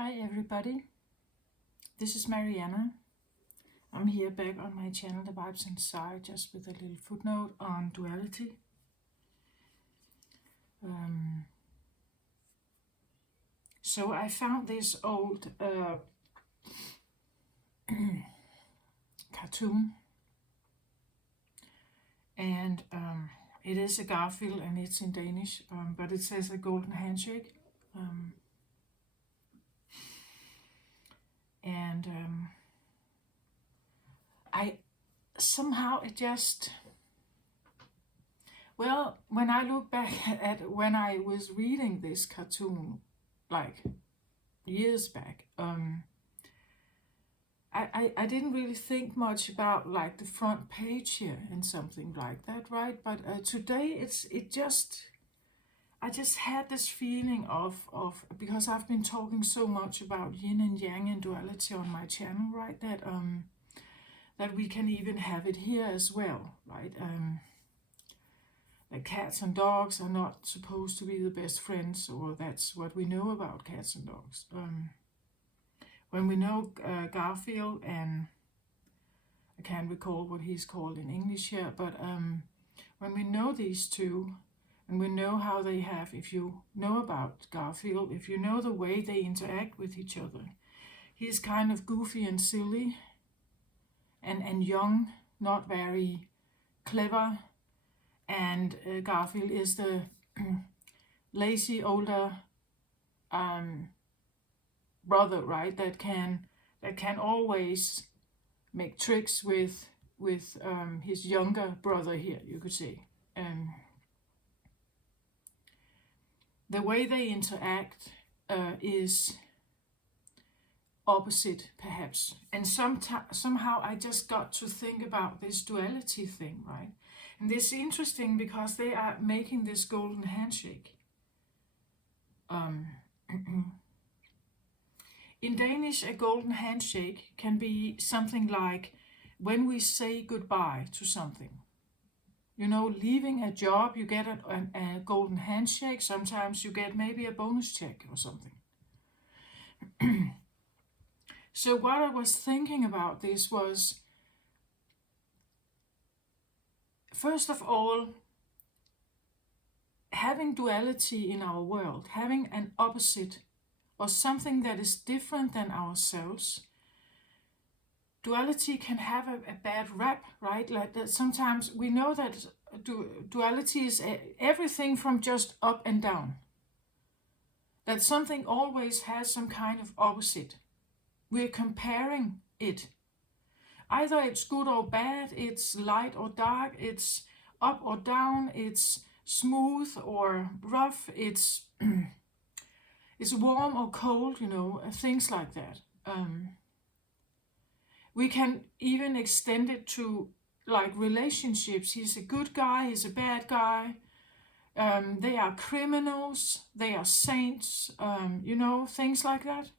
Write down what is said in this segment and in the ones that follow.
Hi everybody, this is Mariana. I'm here back on my channel, The Vibes Inside, just with a little footnote on duality. So I found this old cartoon, and it is a Garfield and it's in Danish, but it says a golden handshake. I somehow it just, well, when I look back at when I was reading this cartoon, like years back, I didn't really think much about like the front page here and something like that, right? But today I just had this feeling of because I've been talking so much about yin and yang and duality on my channel, right? That we can even have it here as well, right? That cats and dogs are not supposed to be the best friends, or that's what we know about cats and dogs. When we know Garfield, and I can't recall what he's called in English here, but when we know these two, and we know how they have, if you know about Garfield, if you know the way they interact with each other, he's kind of goofy and silly, and young, not very clever, and Garfield is the lazy older brother, right? That can always make tricks with his younger brother here, you could say. The way they interact is opposite, perhaps. And somehow I just got to think about this duality thing, right? And this is interesting because they are making this golden handshake. In Danish, a golden handshake can be something like when we say goodbye to something. You know, leaving a job, you get a golden handshake. Sometimes you get maybe a bonus check or something. So what I was thinking about this was, first of all, having duality in our world, having an opposite or something that is different than ourselves. Duality can have a bad rap, right? Like that sometimes we know that duality is everything from just up and down. That something always has some kind of opposite. We're comparing it. Either it's good or bad, it's light or dark, it's up or down, it's smooth or rough, it's it's warm or cold, you know, things like that. We can even extend it to like relationships. He's a good guy, he's a bad guy. They are criminals, they are saints, you know, things like that.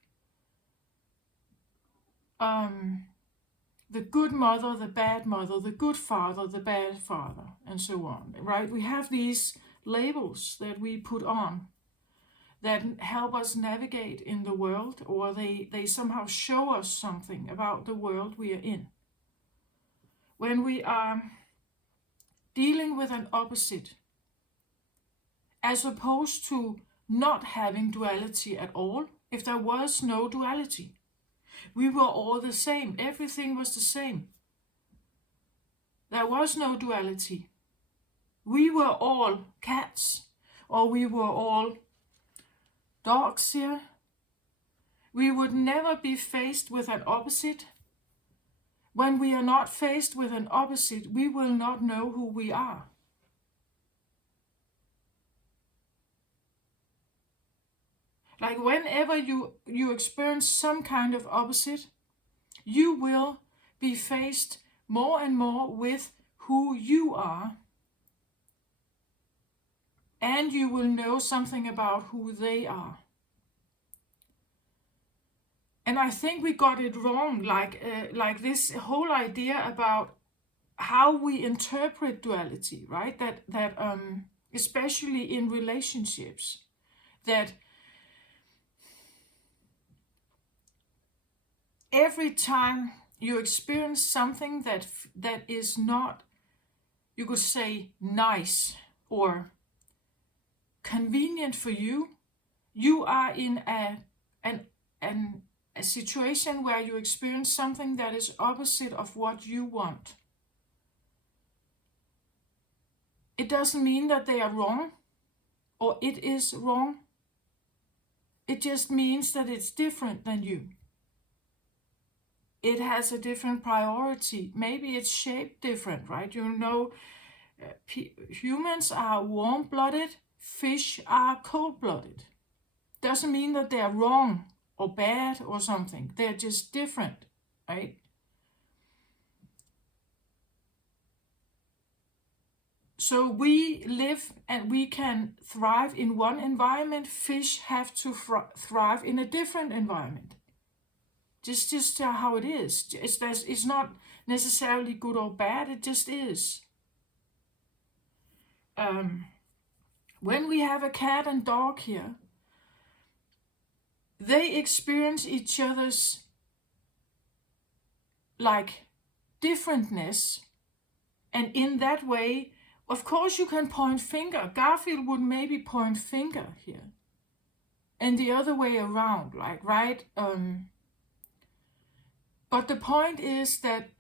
The good mother, the bad mother, the good father, the bad father, and so on, right? We have these labels that we put on that help us navigate in the world, or they somehow show us something about the world we are in. When we are dealing with an opposite, as opposed to not having duality at all, if there was no duality, we were all the same, everything was the same. There was no duality. We were all cats, or we were all dogs here. We would never be faced with an opposite. When we are not faced with an opposite, we will not know who we are. Like whenever you experience some kind of opposite, you will be faced more and more with who you are, and you will know something about who they are. And I think we got it wrong, like this whole idea about how we interpret duality, right? That especially in relationships, that every time you experience something that is not, you could say, nice or convenient for you, you are in an, a situation where you experience something that is opposite of what you want. It doesn't mean that they are wrong or it is wrong. It just means that it's different than you. It has a different priority. Maybe it's shaped different, right? You know, humans are warm-blooded, fish are cold-blooded. Doesn't mean that they are wrong or bad or something. They're just different, right? So we live and we can thrive in one environment. Fish have to thrive in a different environment. Just how it is. It's not necessarily good or bad. It just is. When we have a cat and dog here, they experience each other's like differentness, and in that way, of course, you can point finger. Garfield would maybe point finger here, and the other way around, like right. But the point is that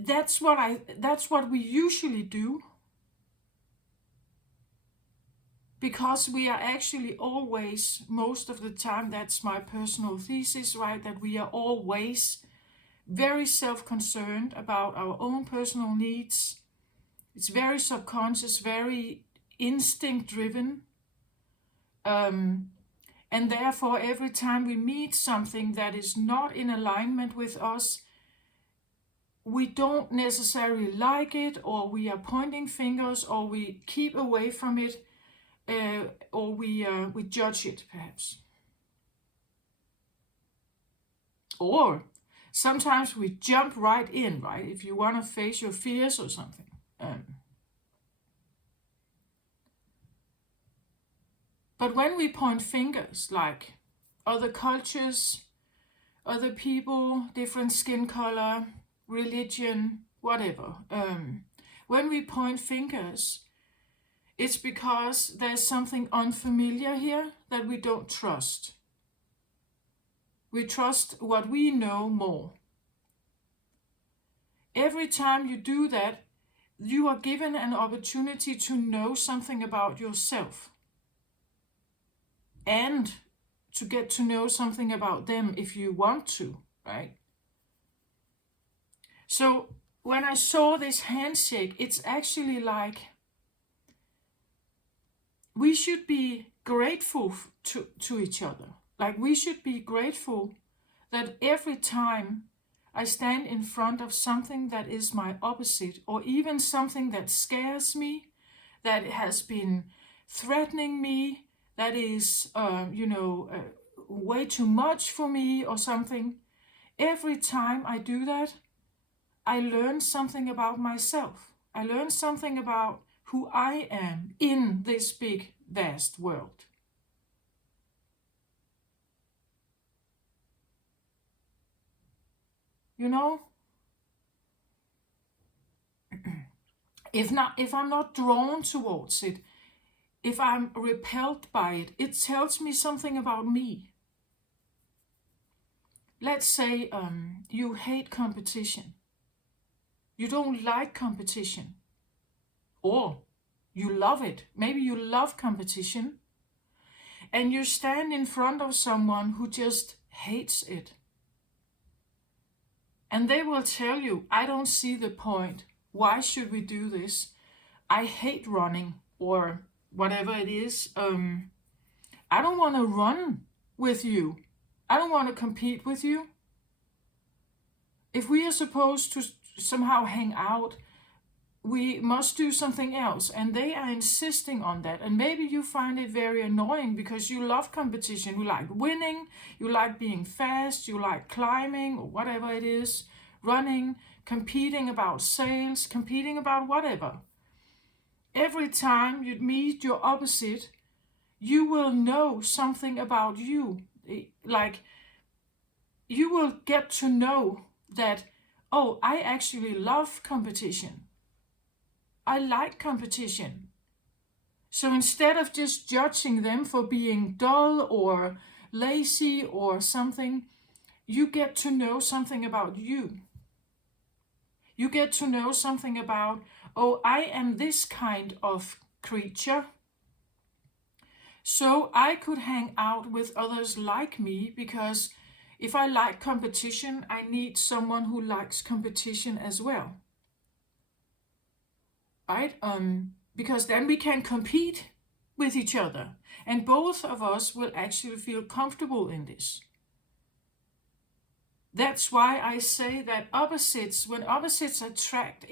that's what we usually do, because we are actually always, most of the time, that's my personal thesis, right? That we are always very self-concerned about our own personal needs. It's very subconscious, very instinct-driven. And therefore, every time we meet something that is not in alignment with us, we don't necessarily like it, or we are pointing fingers, or we keep away from it, or we judge it, perhaps. Or sometimes we jump right in, right? If you want to face your fears or something. But when we point fingers, like other cultures, other people, different skin color, religion, whatever, when we point fingers, it's because there's something unfamiliar here that we don't trust. We trust what we know more. Every time you do that, you are given an opportunity to know something about yourself, and to get to know something about them if you want to, right? So when I saw this handshake, it's actually like we should be grateful to each other. Like we should be grateful that every time I stand in front of something that is my opposite, or even something that scares me, that has been threatening me, that is, way too much for me or something. Every time I do that, I learn something about myself. I learn something about who I am in this big, vast world. You know, if I'm not drawn towards it, if I'm repelled by it, it tells me something about me. Let's say you hate competition. You don't like competition. Or you love it. Maybe you love competition. And you stand in front of someone who just hates it. And they will tell you, I don't see the point. Why should we do this? I hate running, or whatever it is. I don't want to run with you. I don't want to compete with you. If we are supposed to somehow hang out, we must do something else. And they are insisting on that. And maybe you find it very annoying because you love competition. You like winning, you like being fast, you like climbing, or whatever it is, running, competing about sales, competing about whatever. Every time you meet your opposite, you will know something about you. Like you will get to know that, oh, I actually love competition. I like competition. So instead of just judging them for being dull or lazy or something, you get to know something about you. You get to know something about, oh, I am this kind of creature. So I could hang out with others like me, because if I like competition, I need someone who likes competition as well. Right? Because then we can compete with each other, and both of us will actually feel comfortable in this. That's why I say that opposites, when opposites attract,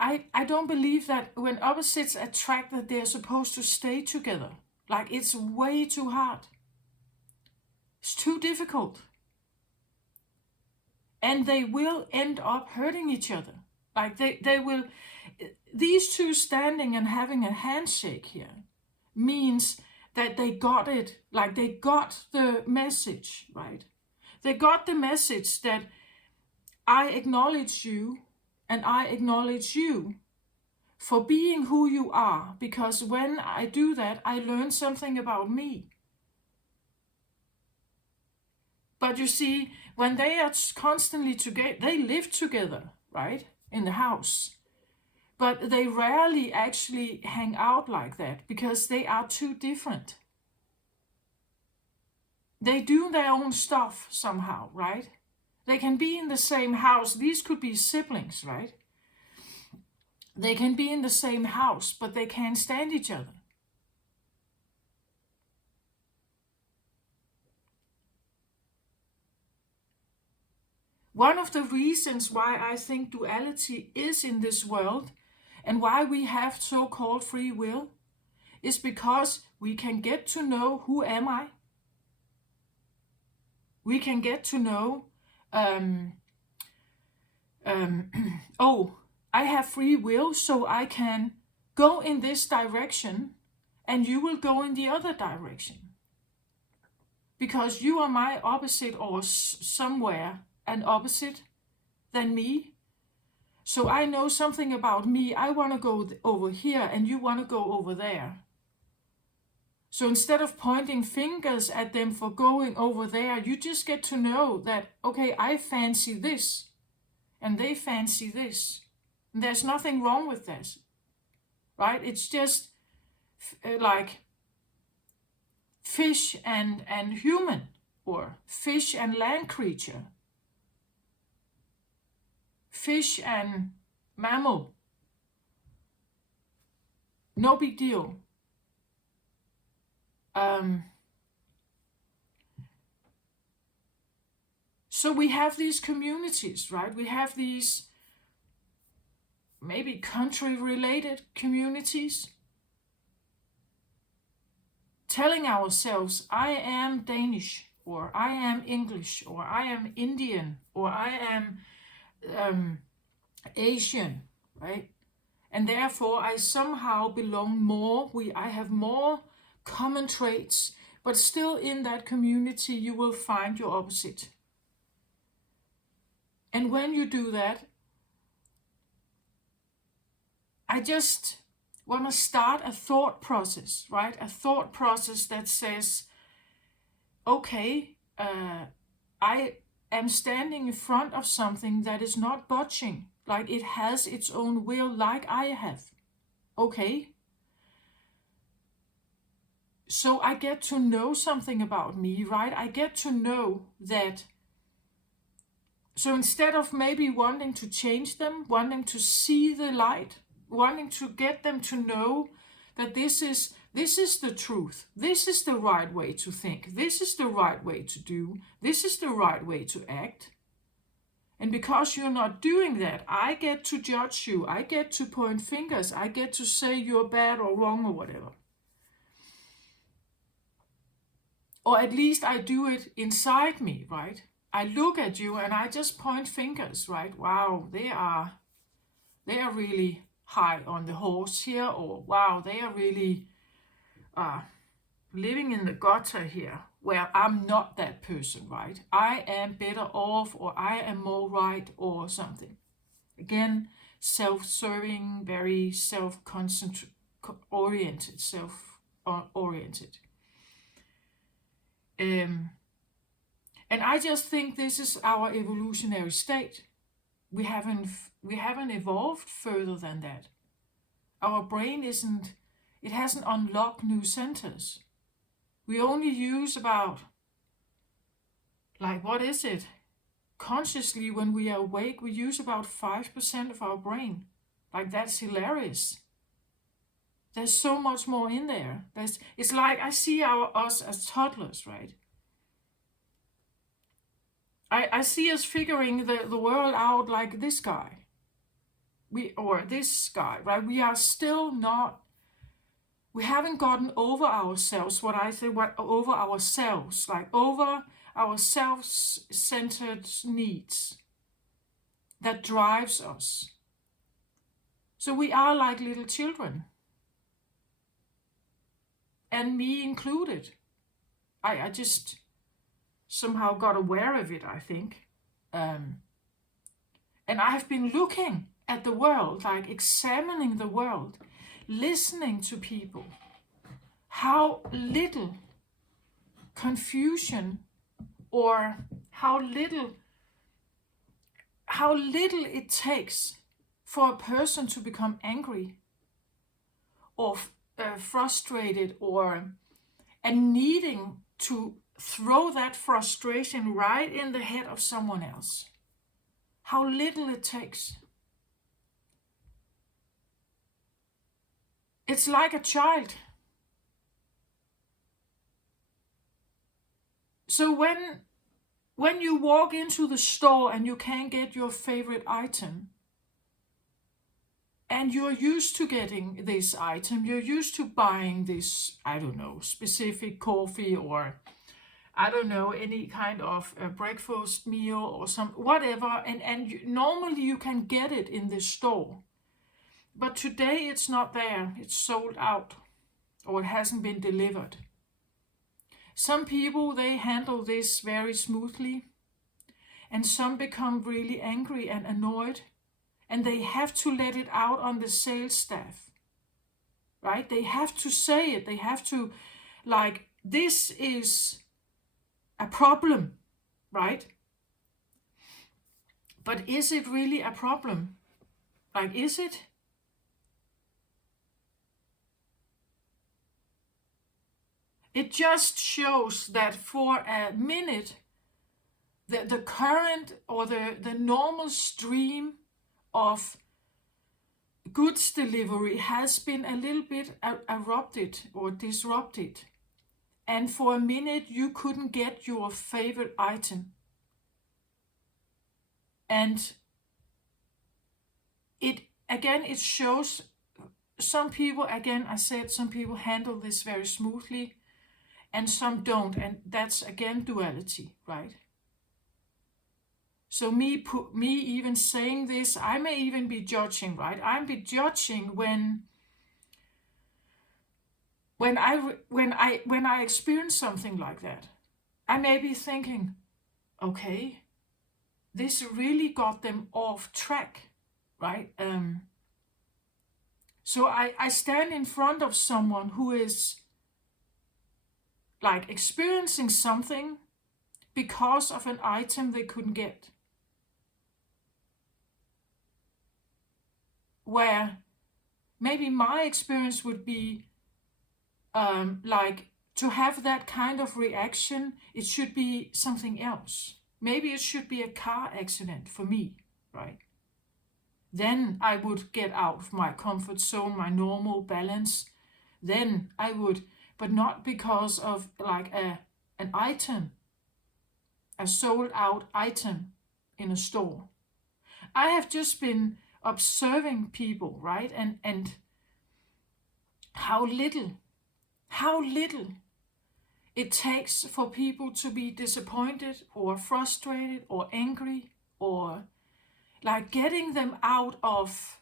I don't believe that when opposites attract that they're supposed to stay together. Like, it's way too hard. It's too difficult. And they will end up hurting each other. Like they will, these two standing and having a handshake here means that they got it. Like, they got the message, right? They got the message that I acknowledge you and I acknowledge you for being who you are, because when I do that, I learn something about me. But you see, when they are constantly together, they live together, right, in the house. But they rarely actually hang out like that, because they are too different. They do their own stuff somehow, right? They can be in the same house. These could be siblings, right? They can be in the same house, but they can't stand each other. One of the reasons why I think duality is in this world, and why we have so-called free will, is because we can get to know, who am I? We can get to know, oh, I have free will, so I can go in this direction and you will go in the other direction. Because you are my opposite, or somewhere an opposite than me. So I know something about me. I want to go over here and you want to go over there. So instead of pointing fingers at them for going over there, you just get to know that, okay, I fancy this and they fancy this. And there's nothing wrong with this, right? It's just like fish and human, or fish and land creature, fish and mammal. No big deal. So we have these communities, right? We have these maybe country-related communities, telling ourselves, I am Danish, or I am English, or I am Indian, or I am Asian, right? And therefore I somehow belong more. I have more common traits, but still in that community you will find your opposite. And when you do that, I just want to start a thought process, right? A thought process that says, okay, I am standing in front of something that is not budging, like it has its own will, like I have. Okay. So I get to know something about me, right? I get to know that. So instead of maybe wanting to change them, wanting to see the light, wanting to get them to know that this is the truth, this is the right way to think, this is the right way to do, this is the right way to act. And because you're not doing that, I get to judge you, I get to point fingers, I get to say you're bad or wrong or whatever. Or at least I do it inside me, right? I look at you and I just point fingers, right? Wow, they are really high on the horse here, or wow, they are really living in the gutter here, where I'm not that person, right? I am better off, or I am more right, or something. Again, self-serving, very self-oriented, self-oriented. And I just think this is our evolutionary state. We haven't evolved further than that. Our brain hasn't unlocked new centers. We only use about, like, what is it? Consciously, when we are awake, we use about 5% of our brain. Like, that's hilarious. There's so much more in there. It's like I see us as toddlers, right? I see us figuring the world out like this guy. Or this guy, right? We are still not, we haven't gotten over ourselves, over ourselves, like over our self-centered needs that drives us. So we are like little children. And me included. I just somehow got aware of it, I think. And I have been looking at the world, like examining the world, listening to people, how little confusion, or how little it takes for a person to become angry or frustrated, and needing to throw that frustration right in the head of someone else. How little it takes. It's like a child. So when you walk into the store and you can't get your favorite item, and you're used to getting this item, you're used to buying this, I don't know, specific coffee, or I don't know, any kind of breakfast meal or whatever, and normally you can get it in the store. But today it's not there, it's sold out, or it hasn't been delivered. Some people, they handle this very smoothly, and some become really angry and annoyed, and they have to let it out on the sales staff, right? They have to say it, they have to, like, this is a problem, right? But is it really a problem? Like, is it? It just shows that for a minute, the current, or the normal stream of goods delivery has been a little bit erupted or disrupted. And for a minute, you couldn't get your favorite item. And it shows some people, again, I said some people handle this very smoothly and some don't. And that's, again, duality, right? So me even saying this, I may even be judging, right? I'm be judging when I experience something like that. I may be thinking, okay, this really got them off track, right? So I stand in front of someone who is like experiencing something because of an item they couldn't get. Where maybe my experience would be like, to have that kind of reaction, it should be something else. Maybe it should be a car accident for me, right? Then I would get out of my comfort zone, my normal balance. Then I would, but not because of like an item, a sold out item in a store. I have just been observing people, right? And how little it takes for people to be disappointed or frustrated or angry, or like getting them out of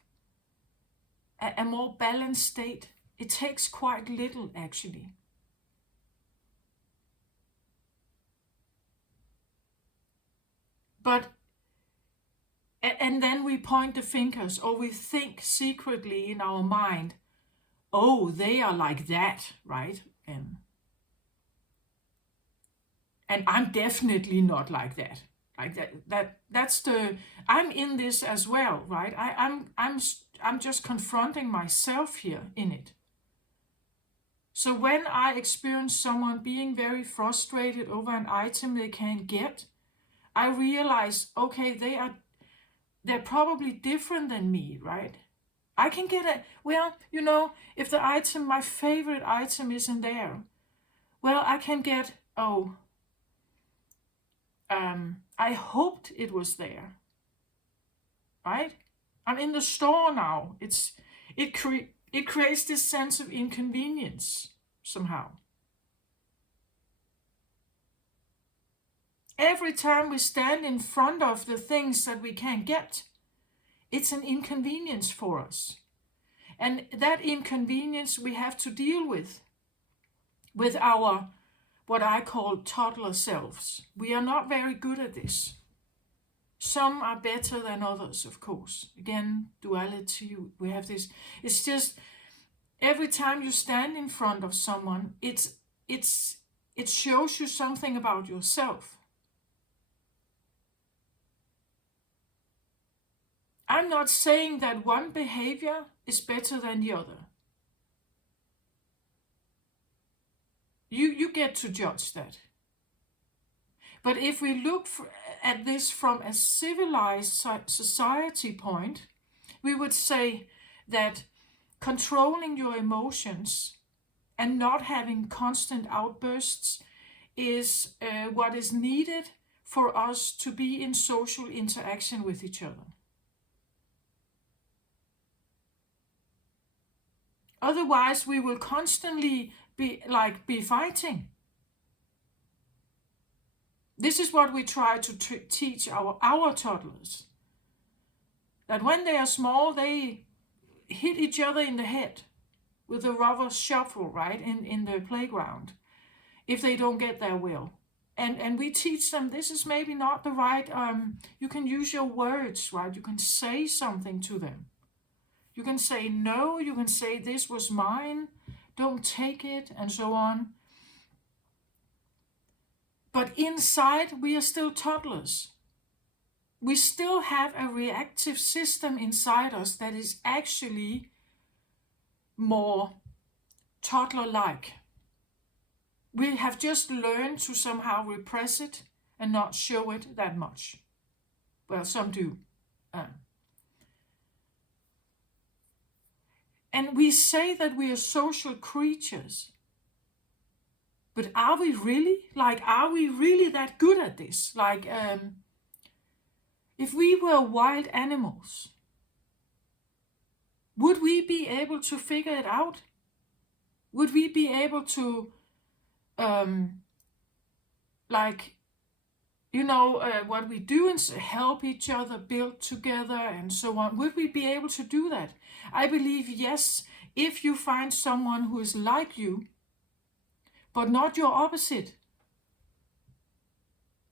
a more balanced state. It takes quite little, actually. But and then we point the fingers, or we think secretly in our mind, oh, they are like that, right? And I'm definitely not like that. Like that's the I'm in this as well, right? I'm just confronting myself here in it. So when I experience someone being very frustrated over an item they can't get, I realize, okay, they're probably different than me, right? I can get it. Well, if the item, my favorite item, isn't there, well, I can get, oh, I hoped it was there, right? I'm in the store now. It creates this sense of inconvenience somehow. Every time we stand in front of the things that we can't get, it's an inconvenience for us. And that inconvenience we have to deal with our, what I call toddler selves. We are not very good at this. Some are better than others, of course. Again, duality, we have this. It's just every time you stand in front of someone, it shows you something about yourself. I'm not saying that one behavior is better than the other. You get to judge that. But if we look at this from a civilized society point, we would say that controlling your emotions and not having constant outbursts is what is needed for us to be in social interaction with each other. Otherwise, we will constantly be fighting. This is what we try to teach our toddlers. That when they are small, they hit each other in the head with a rubber shovel, right, in the playground, if they don't get their will. And we teach them this is maybe not the right, you can use your words, right? You can say something to them. You can say no, you can say this was mine, don't take it, and so on. But inside, we are still toddlers. We still have a reactive system inside us that is actually more toddler-like. We have just learned to somehow repress it and not show it that much. Well, some do. And we say that we are social creatures. But are we really? Are we really that good at this? If we were wild animals, would we be able to figure it out? Would we be able to, what we do is help each other, build together, and so on? Would we be able to do that? I believe yes, if you find someone who is like you, but not your opposite.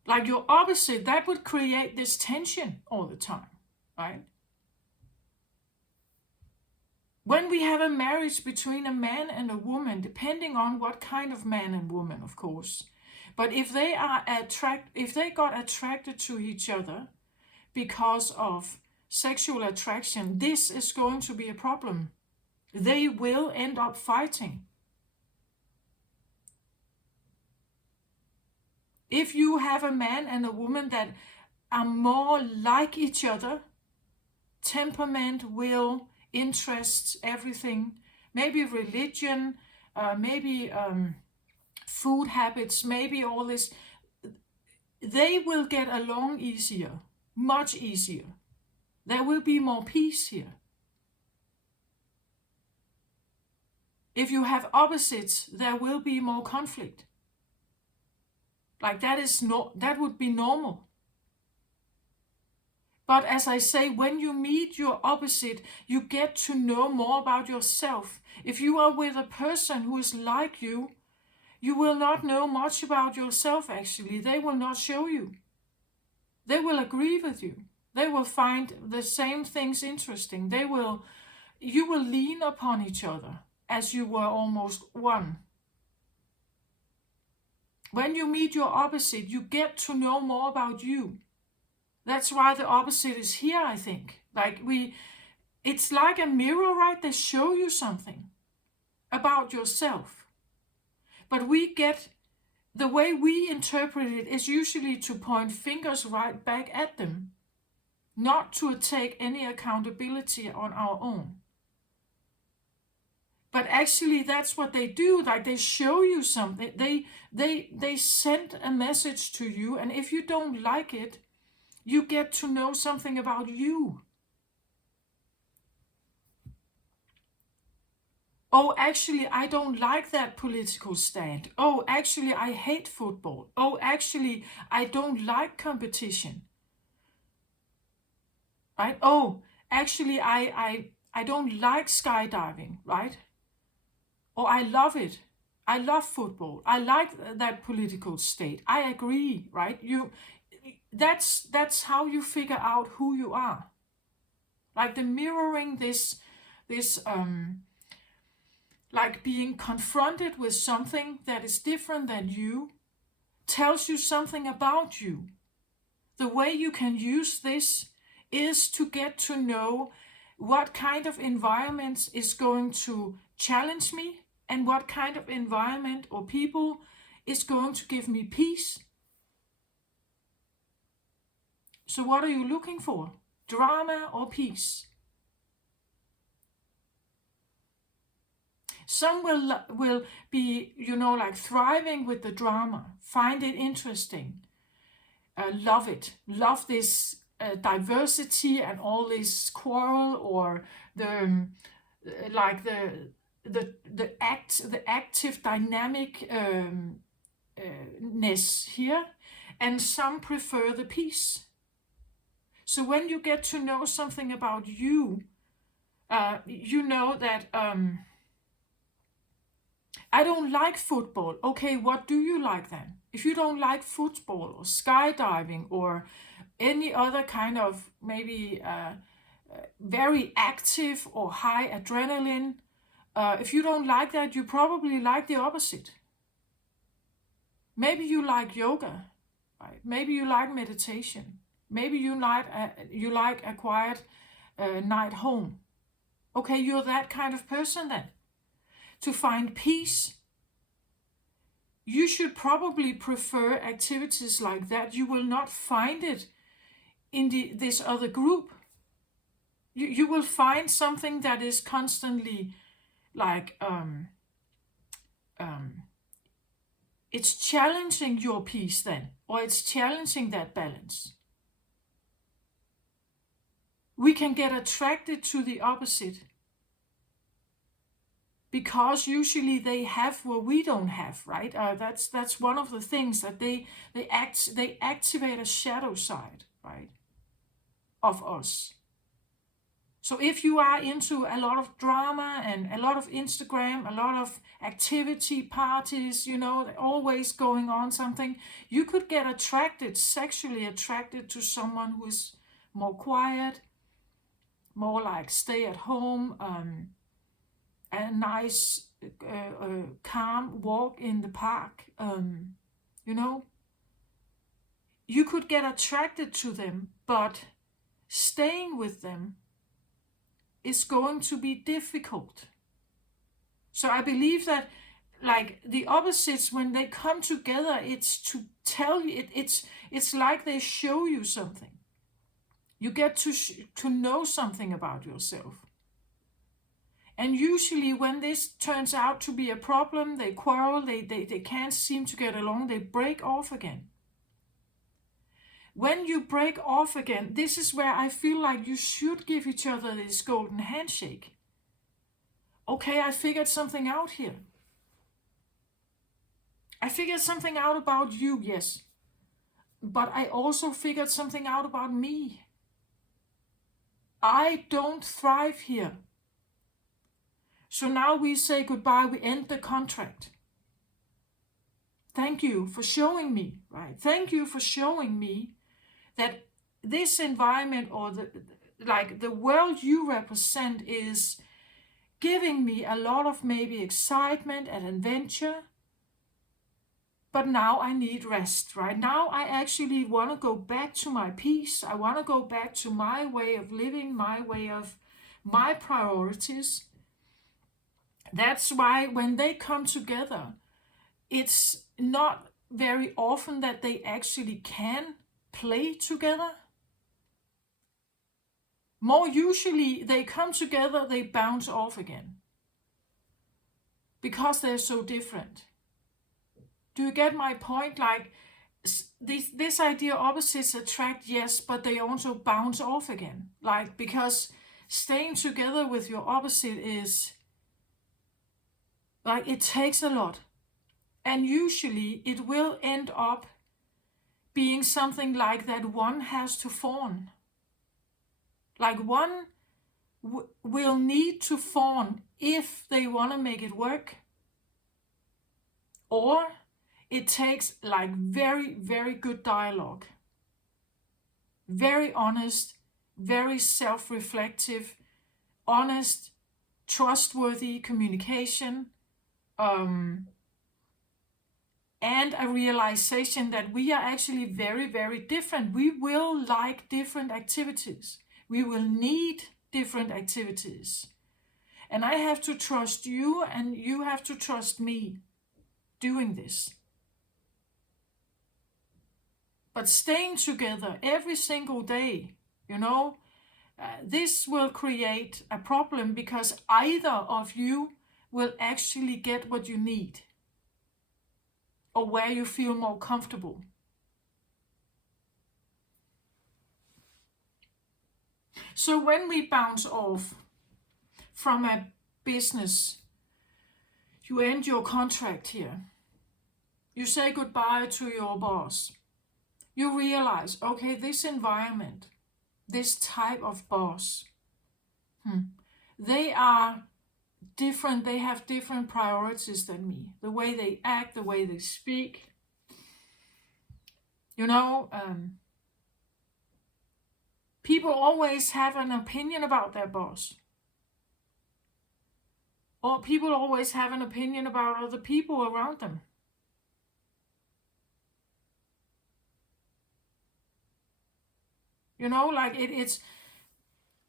Like your opposite, that would create this tension all the time, right? When we have a marriage between a man and a woman, depending on what kind of man and woman, of course, but if they got attracted to each other because of sexual attraction, this is going to be a problem. They will end up fighting. If you have a man and a woman that are more like each other, temperament, will, interests, everything, maybe religion, maybe food habits, maybe all this, they will get along easier, much easier. There will be more peace here. If you have opposites, there will be more conflict. That would be normal. But as I say, when you meet your opposite, you get to know more about yourself. If you are with a person who is like you will not know much about yourself actually. They will not show you. They will agree with you. They will find the same things interesting. You will lean upon each other as you were almost one. When you meet your opposite, you get to know more about you. That's why the opposite is here, I think. It's like a mirror, right? They show you something about yourself. But the way we interpret it is usually to point fingers right back at them, not to take any accountability on our own. But actually, that's what they do. Like, they show you something. They send a message to you, and if you don't like it, you get to know something about you. Oh, actually, I don't like that political stand. Oh, actually, I hate football. Oh, actually, I don't like competition. Right? Oh, actually, I don't like skydiving, right? Or I love it. I love football. I like that political state. I agree, right? That's how you figure out who you are. Like the mirroring this like being confronted with something that is different than you tells you something about you. The way you can use this is to get to know what kind of environment is going to challenge me and what kind of environment or people is going to give me peace. So what are you looking for? Drama or peace? Some will be, like thriving with the drama, find it interesting, love it, love this diversity and all this quarrel or the like the active dynamic ness here, and some prefer the peace. So when you get to know something about you, you know that I don't like football. Okay, what do you like then? If you don't like football or skydiving or any other kind of maybe very active or high adrenaline, if you don't like that, you probably like the opposite. Maybe you like yoga, right? Maybe you like meditation. Maybe you like a quiet night home. Okay, you're that kind of person then. To find peace, you should probably prefer activities like that. You will not find it in this other group. You will find something that is constantly like it's challenging your peace then, or it's challenging that balance. We can get attracted to the opposite because usually they have what we don't have, right? That's one of the things that they activate a shadow side, right, of us. So if you are into a lot of drama and a lot of Instagram, a lot of activity parties, always going on something, you could get sexually attracted to someone who is more quiet, more like stay at home, a nice, calm walk in the park. You could get attracted to them, but staying with them is going to be difficult. So I believe that, like the opposites, when they come together, it's to tell you. It's like they show you something. You get to know something about yourself. And usually when this turns out to be a problem, they quarrel, they can't seem to get along, they break off again. When you break off again, this is where I feel like you should give each other this golden handshake. Okay, I figured something out here. I figured something out about you, yes. But I also figured something out about me. I don't thrive here. So now we say goodbye, we end the contract. Thank you for showing me, right? Thank you for showing me that this environment or the world you represent is giving me a lot of maybe excitement and adventure, but now I need rest. Right now I actually want to go back to my peace. I want to go back to my way of living, my way of my priorities. That's why when they come together, it's not very often that they actually can play together. More usually they come together, they bounce off again because they're so different. Do you get my point? Like this idea, opposites attract, yes, but they also bounce off again. Like, because staying together with your opposite is like, it takes a lot. And usually it will end up being something like that one has to fawn. Like one will need to fawn if they want to make it work. Or it takes like very, very good dialogue. Very honest, very self-reflective, honest, trustworthy communication. And a realization that we are actually very, very different. We will like different activities. We will need different activities. And I have to trust you, and you have to trust me doing this. But staying together every single day, this will create a problem, because either of you will actually get what you need or where you feel more comfortable. So when we bounce off from a business, you end your contract here. You say goodbye to your boss. You realize, okay, this environment, this type of boss, they are different. They have different priorities than me. The way they act, the way they speak. People always have an opinion about their boss. Or people always have an opinion about other people around them. It's...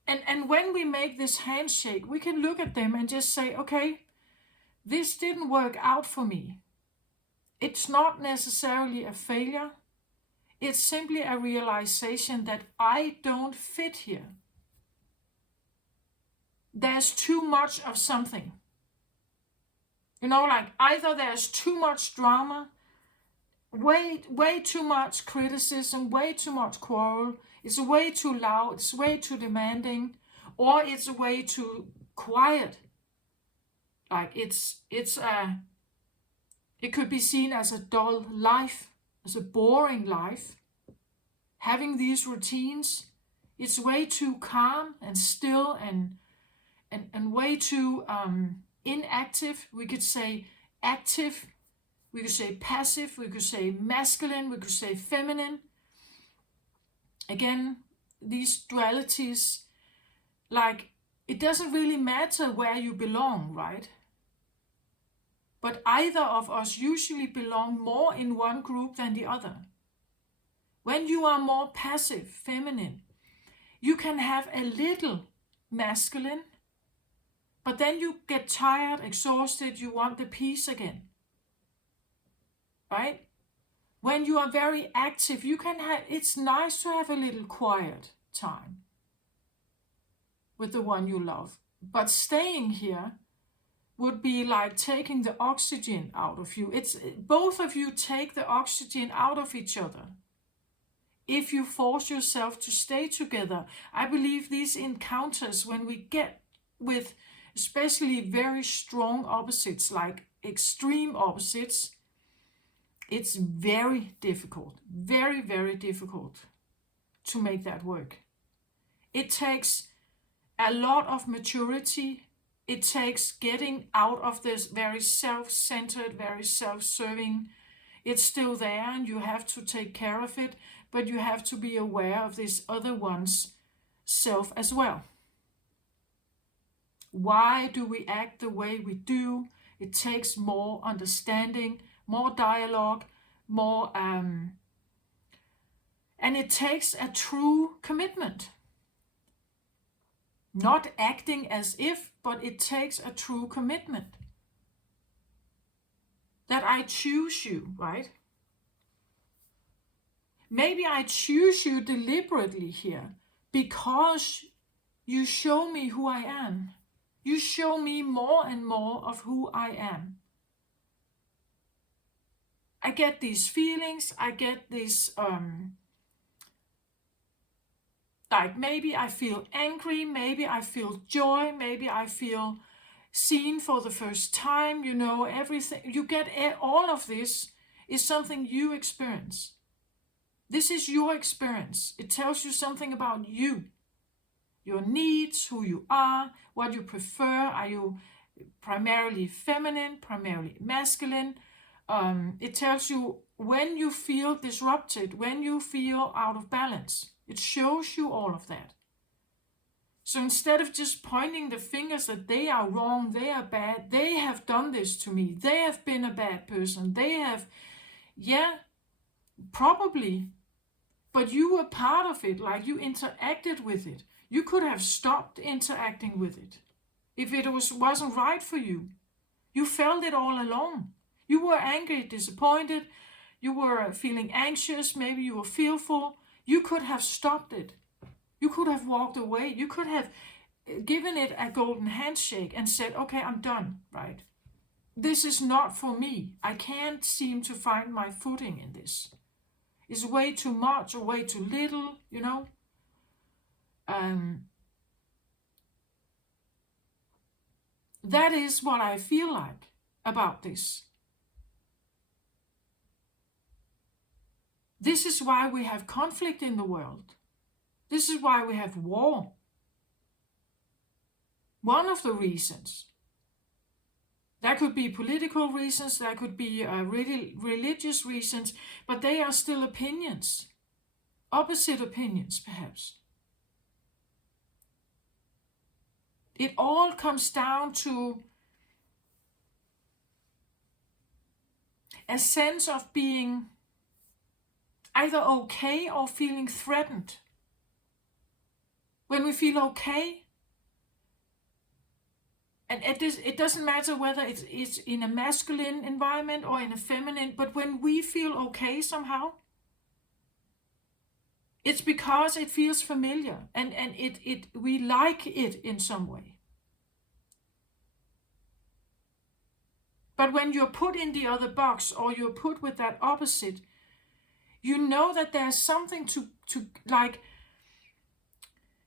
And when we make this handshake, we can look at them and just say, okay, this didn't work out for me. It's not necessarily a failure. It's simply a realization that I don't fit here. There's too much of something. Either there's too much drama, way too much criticism, way too much quarrel, it's way too loud, it's way too demanding, or it's way too quiet. It could be seen as a dull life, as a boring life. Having these routines, it's way too calm and still and way too inactive. We could say active, we could say passive, we could say masculine, we could say feminine. Again, these dualities, it doesn't really matter where you belong, right? But either of us usually belong more in one group than the other. When you are more passive, feminine, you can have a little masculine, but then you get tired, exhausted, you want the peace again. Right? When you are very active, it's nice to have a little quiet time with the one you love. But staying here would be like taking the oxygen out of you. It's both of you take the oxygen out of each other. If you force yourself to stay together, I believe these encounters, when we get with especially very strong opposites, like extreme opposites, it's very difficult, very, very difficult to make that work. It takes a lot of maturity. It takes getting out of this very self-centered, very self-serving. It's still there and you have to take care of it, but you have to be aware of this other one's self as well. Why do we act the way we do? It takes more understanding, more dialogue, more, and it takes a true commitment. Not acting as if, but it takes a true commitment. That I choose you, right? Maybe I choose you deliberately here because you show me who I am. You show me more and more of who I am. I get these feelings, I get this, like maybe I feel angry, maybe I feel joy, maybe I feel seen for the first time, everything. You get all of this is something you experience. This is your experience. It tells you something about you, your needs, who you are, what you prefer. Are you primarily feminine, primarily masculine? It tells you when you feel disrupted, when you feel out of balance. It shows you all of that. So instead of just pointing the fingers that they are wrong, they are bad, they have done this to me, they have been a bad person, they have, yeah, probably, but you were part of it, like you interacted with it. You could have stopped interacting with it if it wasn't right for you. You felt it all along. You were angry, disappointed, you were feeling anxious, maybe you were fearful. You could have stopped it. You could have walked away. You could have given it a golden handshake and said, okay, I'm done, right? This is not for me. I can't seem to find my footing in this. It's way too much or way too little, That is what I feel like about this. This is why we have conflict in the world. This is why we have war. One of the reasons. There could be political reasons, there could be religious reasons, but they are still opinions. Opposite opinions, perhaps. It all comes down to a sense of being either okay or feeling threatened. When we feel okay, and it doesn't matter whether it's in a masculine environment or in a feminine, but when we feel okay somehow, it's because it feels familiar and we like it in some way. But when you're put in the other box or you're put with that opposite, you know that there's something to like,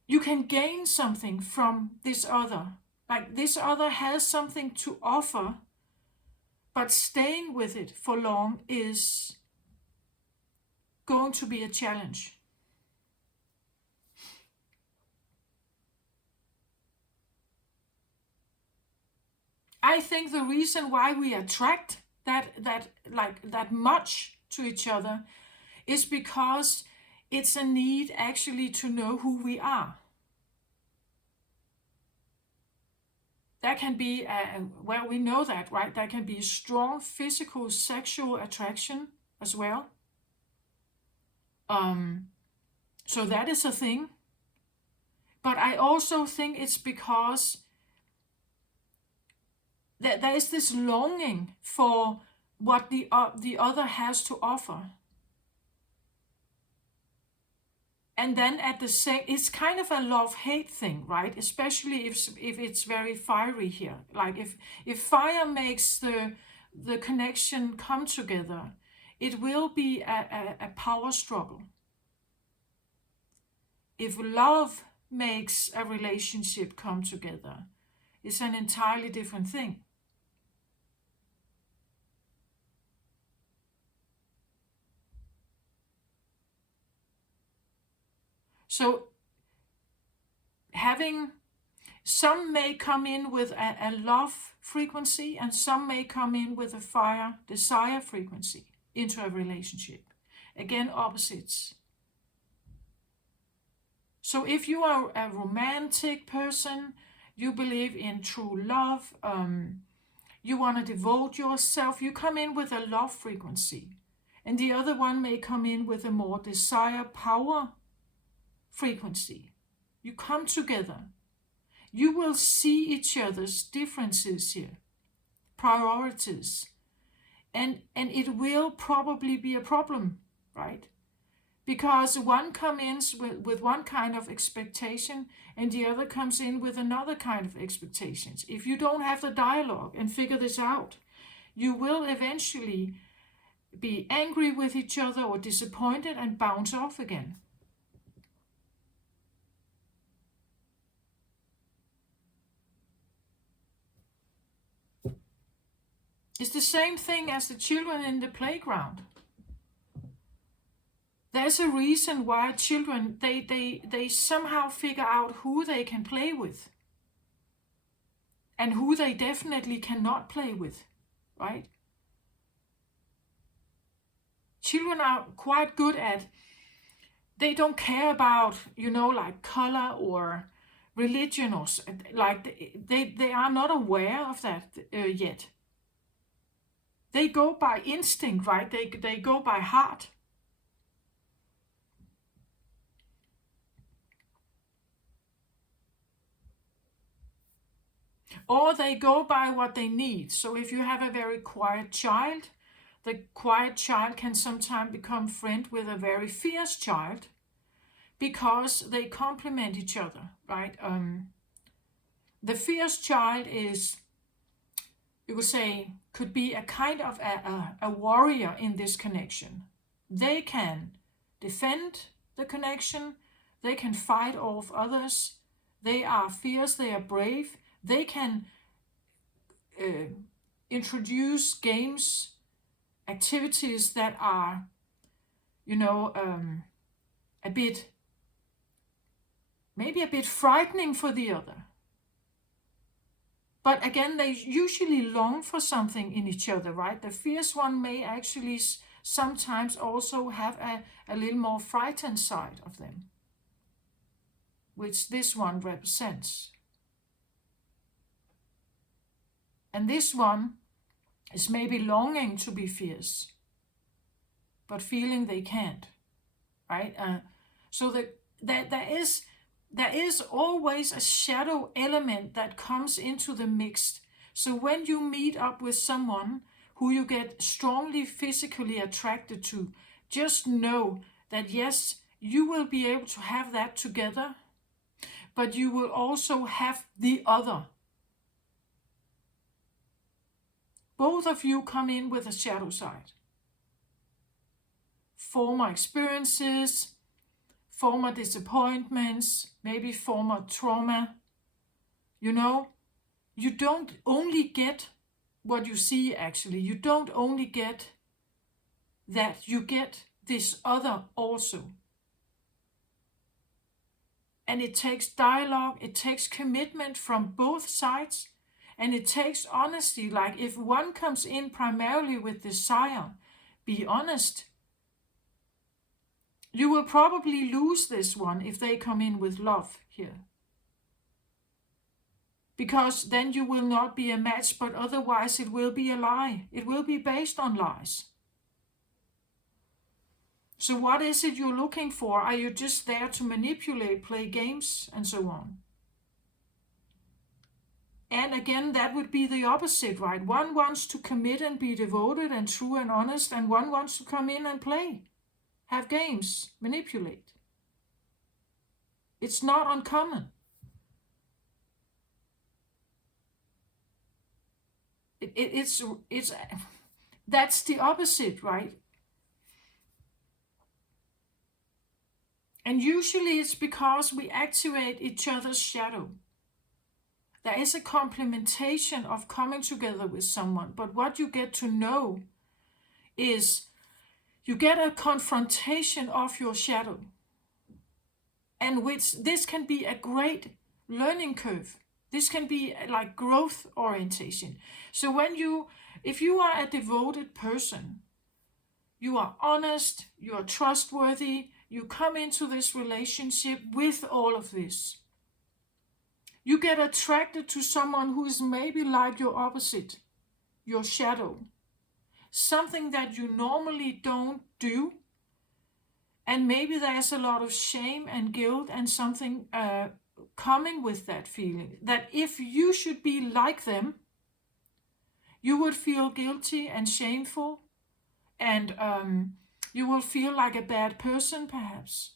you can gain something from this other. Like this other has something to offer, but staying with it for long is going to be a challenge. I think the reason why we attract that much to each other is because it's a need actually to know who we are. There can be, well, we know that, right? There can be strong physical, sexual attraction as well. So that is a thing. But I also think it's because there is this longing for what the other has to offer. And then at the same, it's kind of a love-hate thing, right? Especially if it's very fiery here. Like if fire makes the connection come together, it will be a power struggle. If love makes a relationship come together, it's an entirely different thing. So some may come in with a love frequency and some may come in with a fire desire frequency into a relationship. Again, opposites. So if you are a romantic person, you believe in true love, you want to devote yourself, you come in with a love frequency. And the other one may come in with a more desire, power frequency. You come together. You will see each other's differences here, priorities, and it will probably be a problem, right? Because one comes in with one kind of expectation and the other comes in with another kind of expectations. If you don't have the dialogue and figure this out, you will eventually be angry with each other or disappointed and bounce off again. It's the same thing as the children in the playground. There's a reason why children, they somehow figure out who they can play with and who they definitely cannot play with, right? Children are quite good at, they don't care about, like color or religion or like they are not aware of that yet. They go by instinct, right? They go by heart. Or they go by what they need. So if you have a very quiet child, the quiet child can sometimes become friend with a very fierce child because they complement each other, right? The fierce child is, you would say, could be a kind of a warrior in this connection. They can defend the connection, they can fight off others, they are fierce, they are brave, they can introduce games, activities that are, maybe a bit frightening for the other. But again, they usually long for something in each other, right? The fierce one may actually sometimes also have a little more frightened side of them, which this one represents. And this one is maybe longing to be fierce, but feeling they can't, right? So that there is always a shadow element that comes into the mix. So when you meet up with someone who you get strongly physically attracted to, just know that yes, you will be able to have that together, but you will also have the other. Both of you come in with a shadow side. Former experiences, former disappointments, maybe former trauma. You don't only get what you see actually. You don't only get that, you get this other also. And it takes dialogue, it takes commitment from both sides, and it takes honesty. Like if one comes in primarily with desire, be honest. You will probably lose this one if they come in with love here. Because then you will not be a match, but otherwise it will be a lie. It will be based on lies. So what is it you're looking for? Are you just there to manipulate, play games, and so on? And again, that would be the opposite, right? One wants to commit and be devoted and true and honest, and one wants to come in and play, have games, manipulate. It's not uncommon. It's that's the opposite, right? And usually it's because we activate each other's shadow. There is a complementation of coming together with someone, but what you get to know is you get a confrontation of your shadow, and which this can be a great learning curve. This can be like growth orientation. So if you are a devoted person, you are honest, you are trustworthy, you come into this relationship with all of this. You get attracted to someone who is maybe like your opposite, your shadow, something that you normally don't do. And maybe there's a lot of shame and guilt and something coming with that feeling, that if you should be like them, you would feel guilty and shameful, and you will feel like a bad person, perhaps.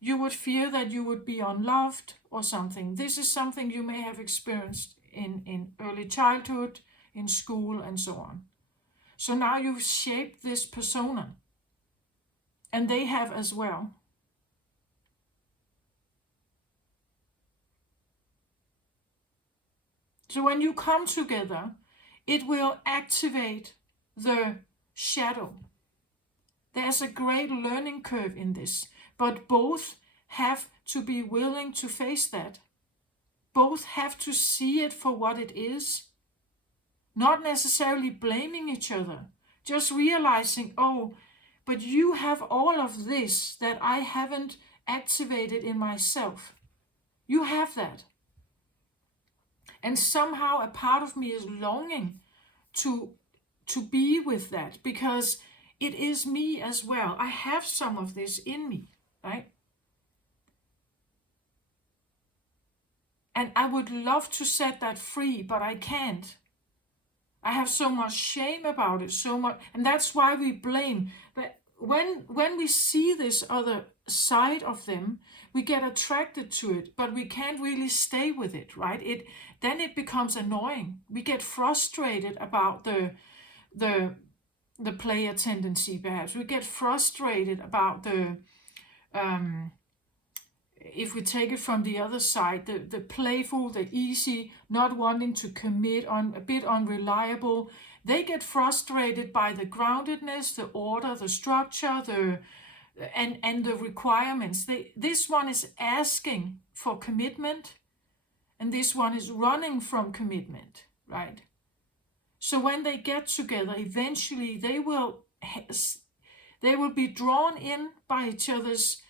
You would fear that you would be unloved or something. This is something you may have experienced in early childhood, in school, and so on. So now you've shaped this persona, and they have as well. So when you come together, it will activate the shadow. There's a great learning curve in this, but both have to be willing to face that. Both have to see it for what it is, not necessarily blaming each other, just realizing, oh, but you have all of this that I haven't activated in myself. You have that. And somehow a part of me is longing to be with that, because it is me as well. I have some of this in me, right? And I would love to set that free, but I can't. I have so much shame about it, so much, and that's why we blame. But when we see this other side of them, we get attracted to it, but we can't really stay with it, right? Then it becomes annoying. We get frustrated about the player tendency, perhaps. We get frustrated about if we take it from the other side, the playful, the easy, not wanting to commit, a bit unreliable. They get frustrated by the groundedness, the order, the structure, and the requirements. This one is asking for commitment, and this one is running from commitment, right? So when they get together, eventually they will be drawn in by each other's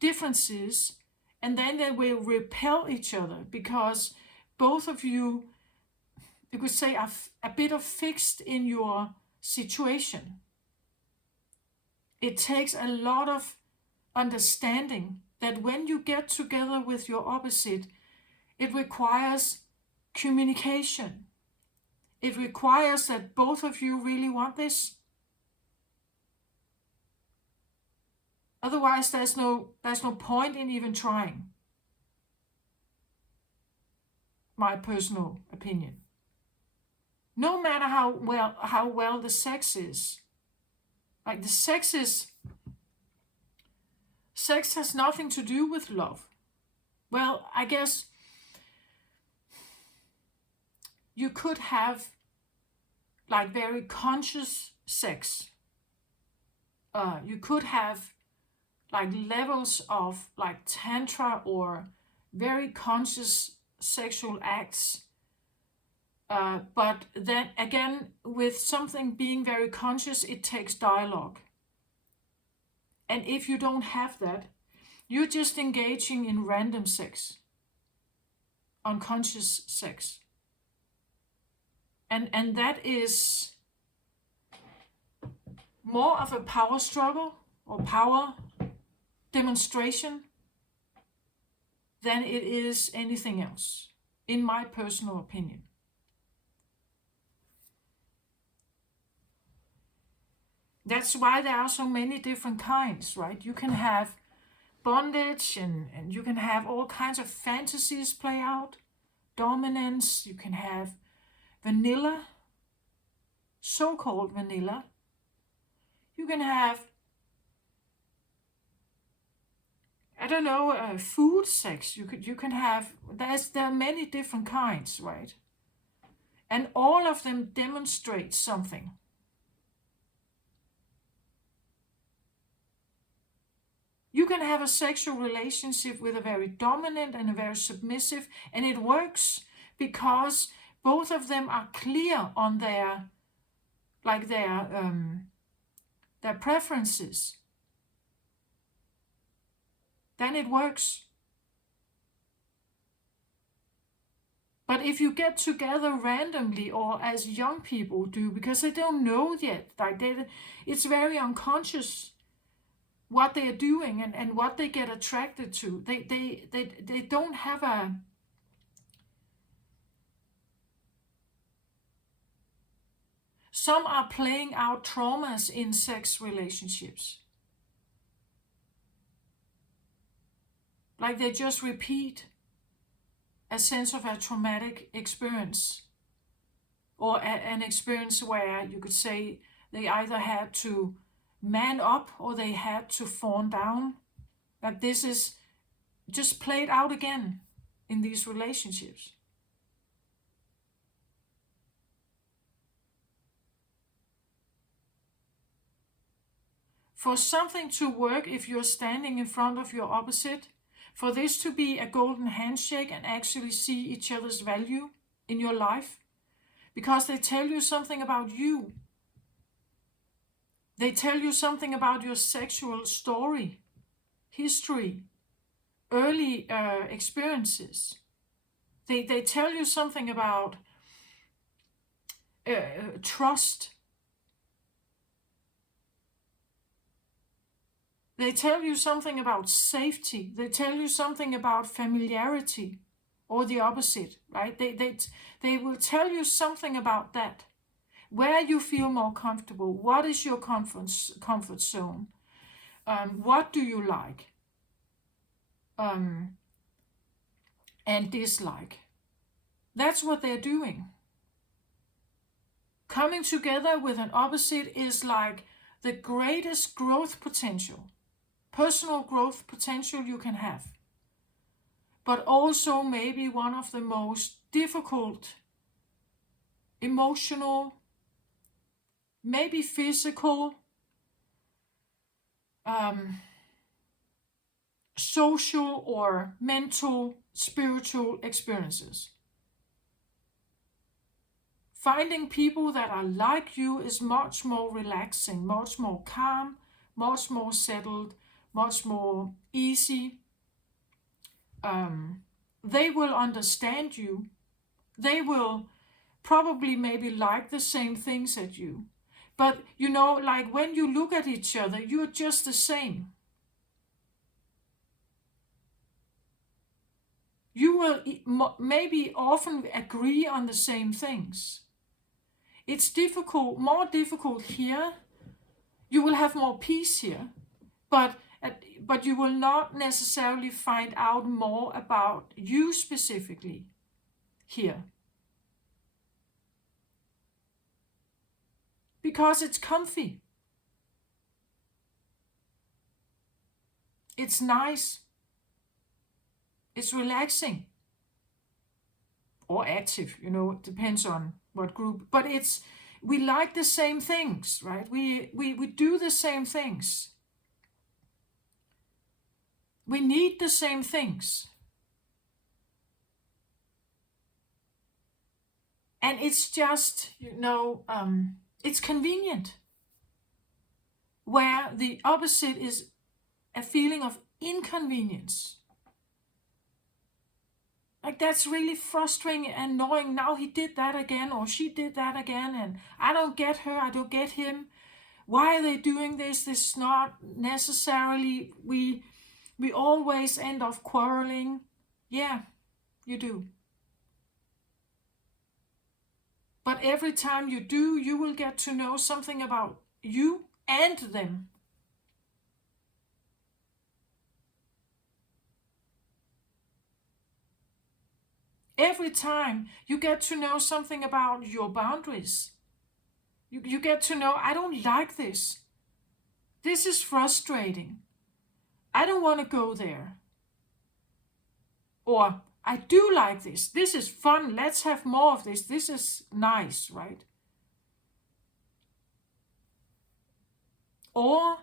differences, and then they will repel each other, because both of you could say, are a bit of fixed in your situation. It takes a lot of understanding that when you get together with your opposite, it requires communication. It requires that both of you really want this. Otherwise, there's no point in even trying. My personal opinion. No matter how well the sex is, like sex has nothing to do with love. Well, I guess you could have like very conscious sex. You could have like levels of like tantra or very conscious sexual acts. But then again, with something being very conscious, it takes dialogue. And if you don't have that, you're just engaging in random sex, unconscious sex. And that is more of a power struggle or power demonstration than it is anything else, in my personal opinion. That's why there are so many different kinds, right? You can have bondage and you can have all kinds of fantasies play out. Dominance, you can have vanilla, so-called vanilla. You can have, I don't know, food sex. You can have, there are many different kinds, right? And all of them demonstrate something. You can have a sexual relationship with a very dominant and a very submissive, and it works because both of them are clear on their preferences. then it works. But if you get together randomly, or as young people do, because they don't know yet, like it's very unconscious what they are doing and what they get attracted to. They don't have a... Some are playing out traumas in sex relationships. Like they just repeat a sense of a traumatic experience, or an experience where you could say they either had to man up or they had to fawn down. But this is just played out again in these relationships. For something to work, if you're standing in front of your opposite, for this to be a golden handshake and actually see each other's value in your life, because they tell you something about you. They tell you something about your sexual story, history, early experiences. They tell you something about trust. They tell you something about safety. They tell you something about familiarity, or the opposite, right? They will tell you something about that, where you feel more comfortable. What is your comfort zone? What do you like and dislike? That's what they're doing. Coming together with an opposite is like the greatest growth potential, personal growth potential you can have, but also maybe one of the most difficult emotional, maybe physical, social or mental, spiritual experiences. Finding people that are like you is much more relaxing, much more calm, much more settled, much more easy. They will understand you. They will probably maybe like the same things as you. But like when you look at each other, you're just the same. You will maybe often agree on the same things. It's difficult, more difficult here. You will have more peace here, but you will not necessarily find out more about you specifically here. Because it's comfy. It's nice. It's relaxing. Or active, it depends on what group. But we like the same things, right? We do the same things. We need the same things. And it's just, it's convenient. Where the opposite is a feeling of inconvenience. Like that's really frustrating and annoying. Now he did that again, or she did that again, and I don't get her, I don't get him. Why are they doing this? This is not necessarily, we always end up quarreling. Yeah, you do. But every time you do, you will get to know something about you and them. Every time you get to know something about your boundaries. You get to know, I don't like this. This is frustrating. I don't want to go there. Or, I do like this. This is fun. Let's have more of this. This is nice, right? Or,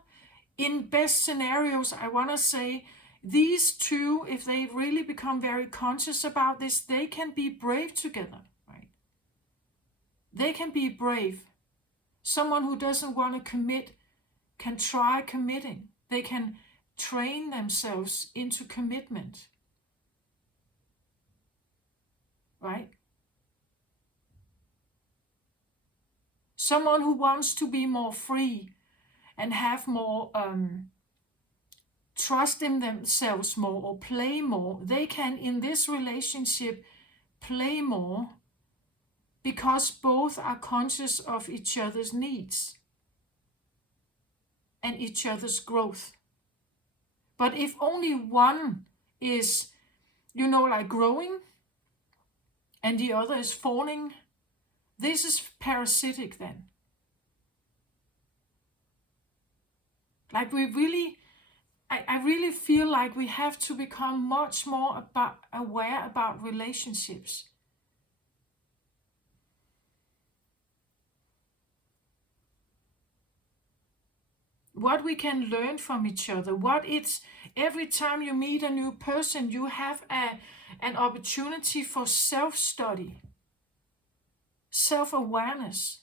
in best scenarios, I want to say, these two, if they really become very conscious about this, they can be brave together, right? They can be brave. Someone who doesn't want to commit can try committing. They can train themselves into commitment, right? Someone who wants to be more free and have more trust in themselves more or play more, they can in this relationship play more because both are conscious of each other's needs and each other's growth. But if only one is, like growing and the other is falling, this is parasitic then. Like I really feel like we have to become much more aware about relationships. What we can learn from each other, what it's every time you meet a new person, you have an opportunity for self-study, self-awareness.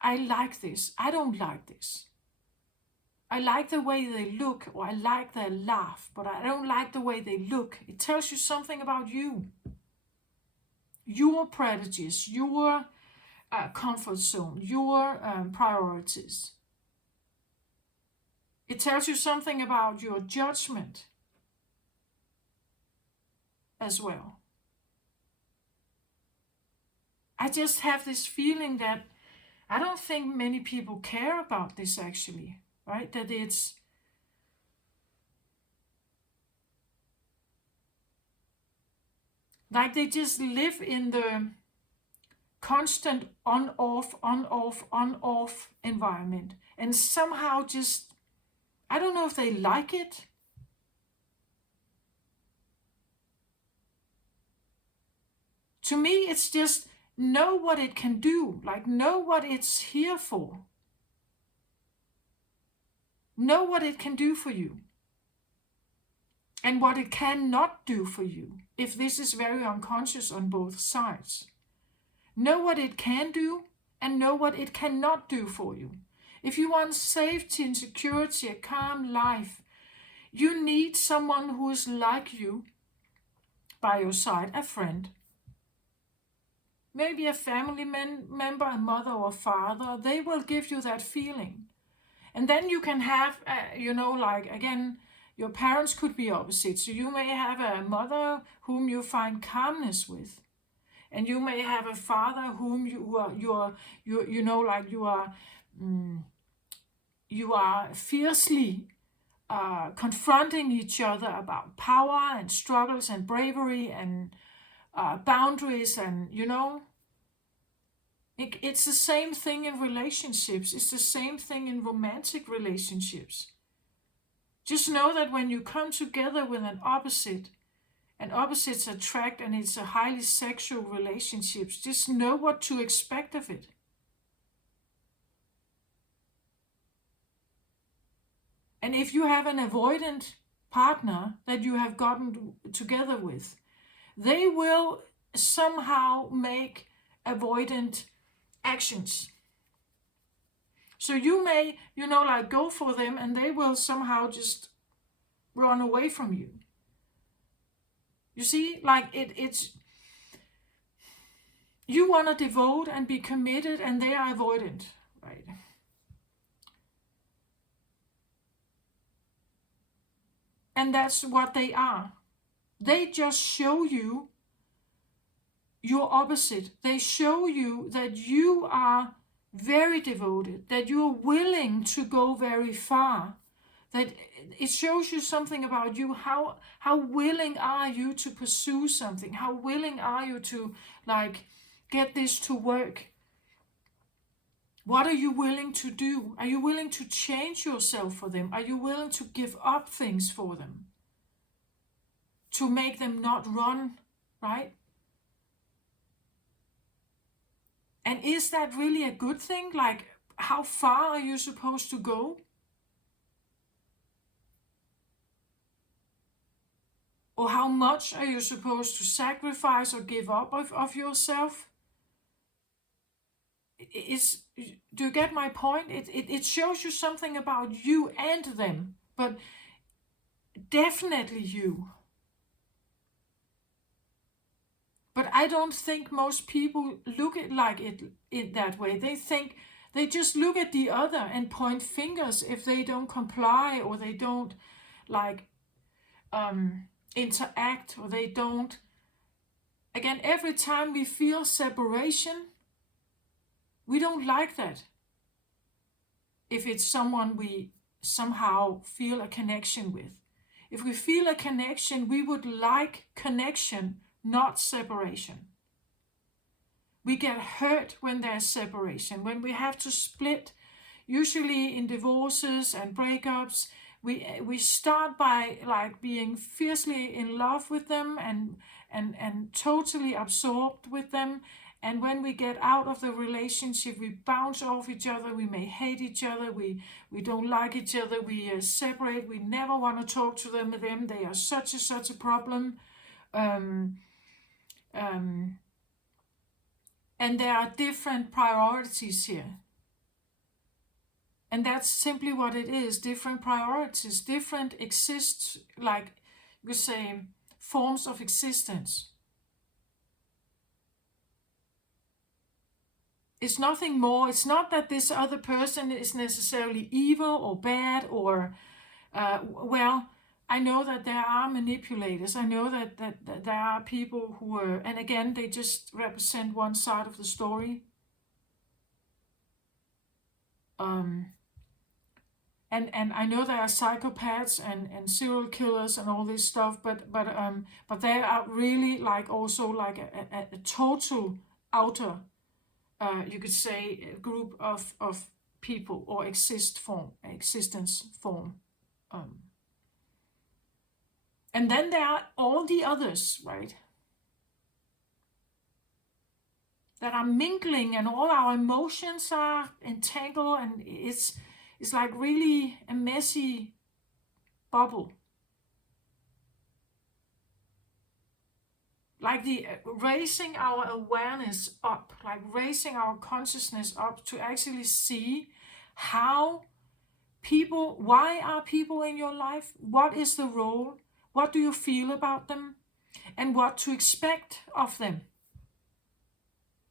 I like this, I don't like this. I like the way they look, or I like their laugh, but I don't like the way they look. It tells you something about you, your prejudices, your comfort zone, your priorities. It tells you something about your judgment as well. I just have this feeling that I don't think many people care about this actually, right? That it's like they just live in the constant on-off, on-off, on-off environment. And somehow just, I don't know if they like it. To me, it's just know what it can do, like know what it's here for. Know what it can do for you. And what it cannot do for you, if this is very unconscious on both sides. Know what it can do and know what it cannot do for you. If you want safety and security, a calm life, you need someone who is like you by your side, a friend. Maybe a family member, a mother or a father. They will give you that feeling. And then you can have, like, again, your parents could be opposite. So you may have a mother whom you find calmness with. And you may have a father whom you are fiercely confronting each other about power and struggles and bravery and boundaries, and it's the same thing in relationships. It's the same thing in romantic relationships. Just know that when you come together with an opposite, and opposites attract, and it's a highly sexual relationships, just know what to expect of it. And if you have an avoidant partner that you have gotten together with, they will somehow make avoidant actions. So you may, go for them, and they will somehow just run away from you. You see, like it's you want to devote and be committed, and they are avoidant, right? And that's what they are. They just show you your opposite. They show you that you are very devoted, that you're willing to go very far, that it shows you something about you. How willing are you to pursue something? How willing are you to get this to work? What are you willing to do? Are you willing to change yourself for them? Are you willing to give up things for them? To make them not run, right? And is that really a good thing? Like, how far are you supposed to go? Or how much are you supposed to sacrifice or give up of yourself? Do you get my point? It shows you something about you and them. But definitely you. But I don't think most people look at like it that way. They just look at the other and point fingers if they don't comply, or they don't like interact, or they don't. Again, every time we feel separation, we don't like that. If it's someone we somehow feel a connection with. If we feel a connection, we would like connection, not separation. We get hurt when there's separation, when we have to split. Usually in divorces and breakups, we start by like being fiercely in love with them and totally absorbed with them. And when we get out of the relationship, we bounce off each other. We may hate each other. We don't like each other. We separate. We never want to talk to them. They are such a problem. Um, um, and there are different priorities here. And that's simply what it is. Different priorities, different exists, like you say, forms of existence. It's nothing more. It's not that this other person is necessarily evil or bad or, well, I know that there are manipulators. I know that there are people who are, and again, they just represent one side of the story. And I know there are psychopaths and serial killers and all this stuff, but they are really like also like a total outer, you could say, group of people or existence form. And then there are all the others, right? That are mingling, and all our emotions are entangled, and it's like really a messy bubble. Like the raising our awareness up, like raising our consciousness up to actually see how people, why are people in your life? What is the role? What do you feel about them? And what to expect of them.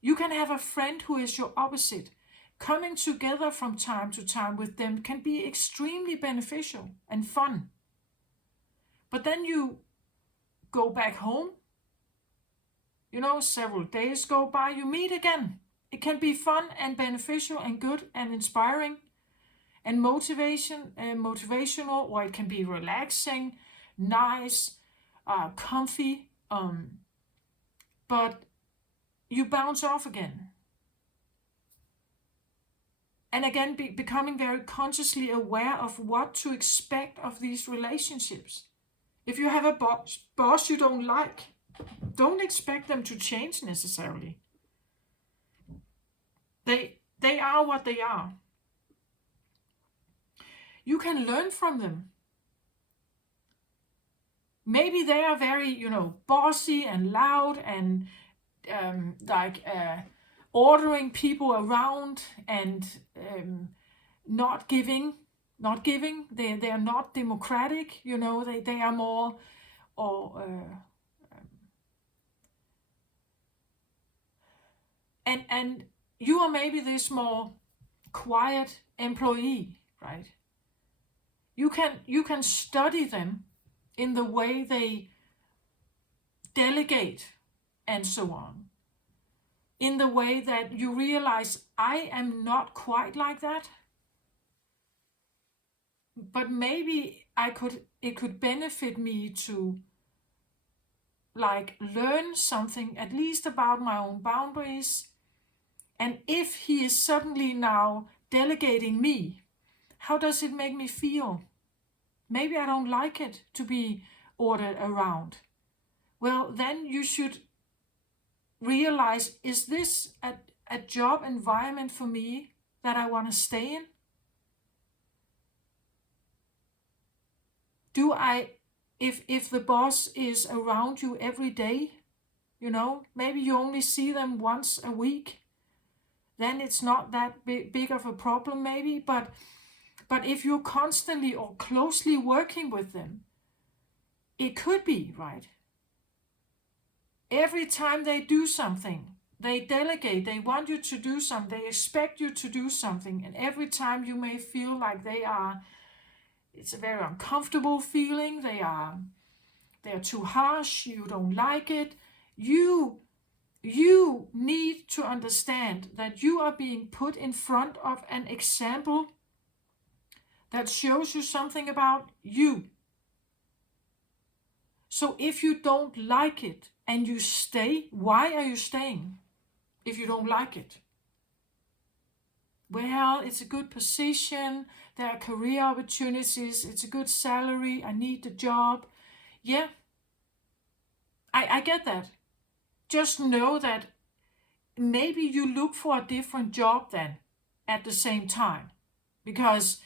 You can have a friend who is your opposite. Coming together from time to time with them can be extremely beneficial and fun. But then you go back home, several days go by, you meet again. It can be fun and beneficial and good and inspiring and motivational, or it can be relaxing, nice, comfy, but you bounce off again. And again, becoming very consciously aware of what to expect of these relationships. If you have a boss you don't like, don't expect them to change necessarily. They are what they are. You can learn from them. Maybe they are very, bossy and loud and ordering people around and not giving. They are not democratic. They are more or and you are maybe this more quiet employee, right? You can study them in the way they delegate and so on. In the way that you realize, I am not quite like that, but maybe it could benefit me to like learn something at least about my own boundaries. And if he is suddenly now delegating me, how does it make me feel? Maybe I don't like it to be ordered around. Well, then you should realize, is this a job environment for me that I want to stay in? If the boss is around you every day, maybe you only see them once a week, then it's not that big of a problem maybe, but if you're constantly or closely working with them, It could be, right? Every time they do something, they delegate, they want you to do something, they expect you to do something, and every time you may feel like it's a very uncomfortable feeling, they're too harsh, you don't like it, you need to understand that you are being put in front of an example that shows you something about you. So if you don't like it and you stay, why are you staying if you don't like it? Well, it's a good position, there are career opportunities, it's a good salary, I need the job. Yeah, I get that. Just know that maybe you look for a different job then at the same time, because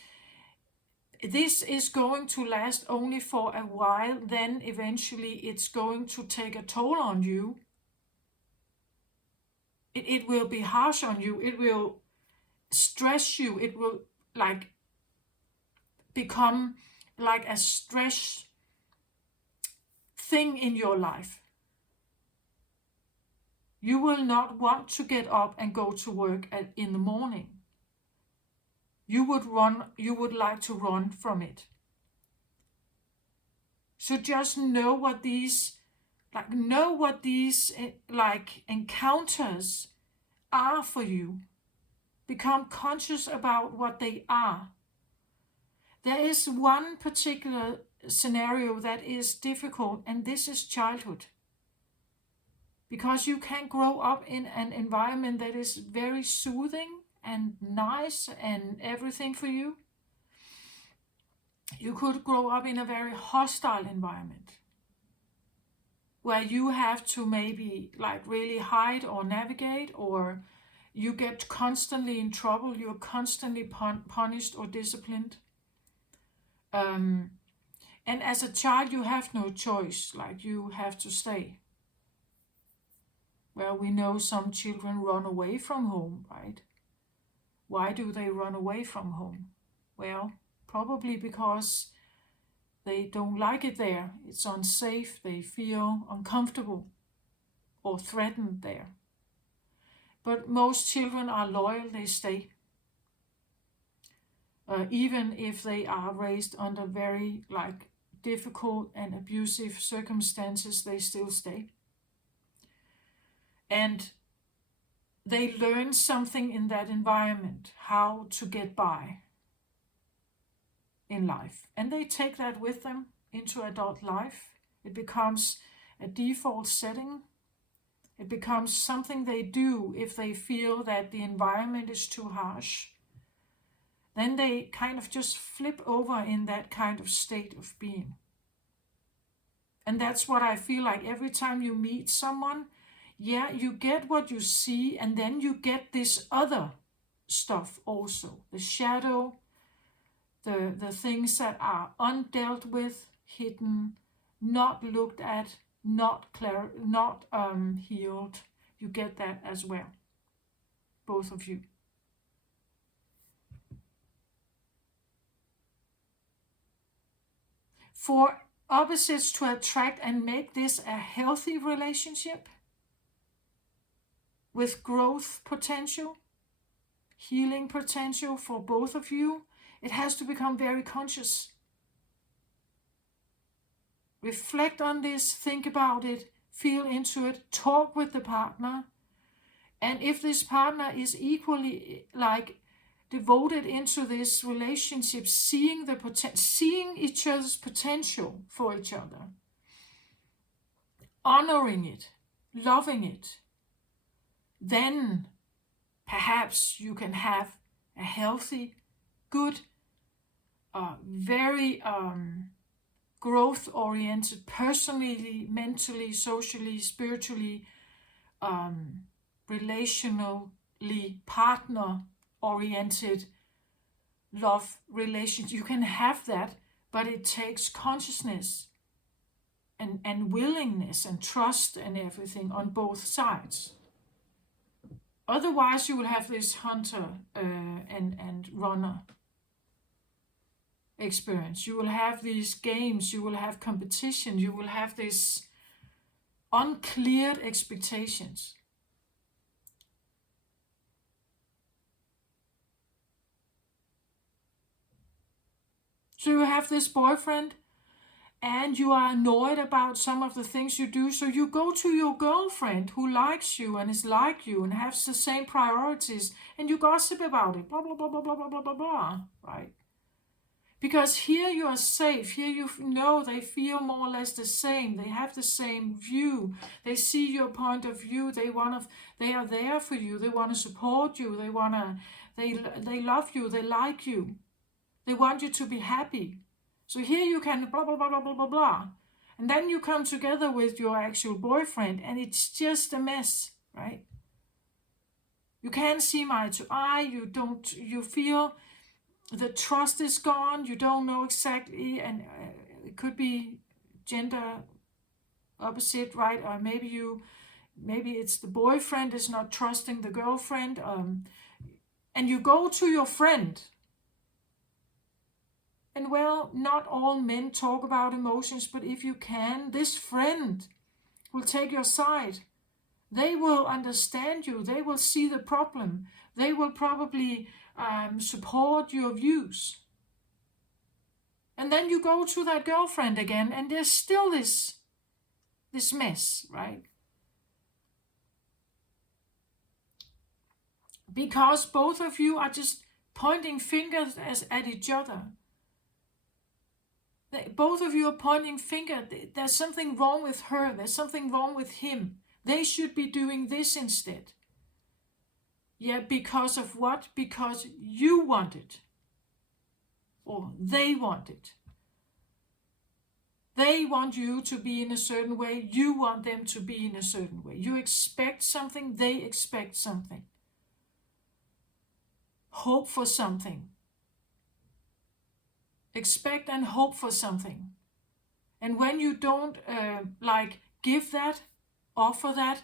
this is going to last only for a while, then eventually it's going to take a toll on you. It will be harsh on you, it will stress you, it will like become like a stress thing in your life. You will not want to get up and go to work in the morning. You would like to run from it. So just know what these encounters are for you. Become conscious about what they are. There is one particular scenario that is difficult, and this is childhood. Because you can grow up in an environment that is very soothing and nice and everything for you. You could grow up in a very hostile environment where you have to maybe really hide or navigate, or you get constantly in trouble, you're constantly punished or disciplined. And as a child, you have no choice, you have to stay. Well, we know some children run away from home, right? Why do they run away from home? Well, probably because they don't like it there. It's unsafe, they feel uncomfortable or threatened there. But most children are loyal, they stay. Even if they are raised under very difficult and abusive circumstances, they still stay. And they learn something in that environment, how to get by in life. And they take that with them into adult life. It becomes a default setting. It becomes something they do if they feel that the environment is too harsh. Then they kind of just flip over in that kind of state of being. And that's what I feel like every time you meet someone. Yeah, you get what you see, and then you get this other stuff also. The shadow, the things that are undealt with, hidden, not looked at, not healed. You get that as well, both of you. For opposites to attract and make this a healthy relationship with growth potential, healing potential for both of you, it has to become very conscious. Reflect on this, think about it, feel into it, talk with the partner. And if this partner is equally devoted into this relationship, seeing each other's potential for each other, honoring it, loving it, then perhaps you can have a healthy, good, very growth-oriented, personally, mentally, socially, spiritually, relationally, partner-oriented love relationship. You can have that, but it takes consciousness and willingness and trust and everything on both sides. Otherwise, you will have this hunter and runner experience. You will have these games, you will have competition, you will have this uncleared expectations. So you have this boyfriend and you are annoyed about some of the things you do. So you go to your girlfriend who likes you and is like you and has the same priorities, and you gossip about it, blah, blah, blah, blah, blah, blah, blah, blah, blah, right? Because here you are safe. Here you know they feel more or less the same. They have the same view. They see your point of view. They are there for you. They want to support you. They love you. They like you. They want you to be happy. So here you can blah, blah, blah, blah, blah, blah, blah. And then you come together with your actual boyfriend and it's just a mess, right? You can't see eye to eye. You feel the trust is gone. You don't know exactly, and it could be gender opposite, right? Or maybe it's the boyfriend is not trusting the girlfriend. And you go to your friend. And well, not all men talk about emotions, but if you can, this friend will take your side. They will understand you. They will see the problem. They will probably support your views. And then you go to that girlfriend again, and there's still this mess, right? Because both of you are just pointing fingers at each other. Both of you are pointing finger. There's something wrong with her. There's something wrong with him. They should be doing this instead. Yeah, because of what? Because you want it. Or they want it. They want you to be in a certain way. You want them to be in a certain way. You expect something. They expect something. Hope for something. Expect and hope for something. And when you don't give that, offer that,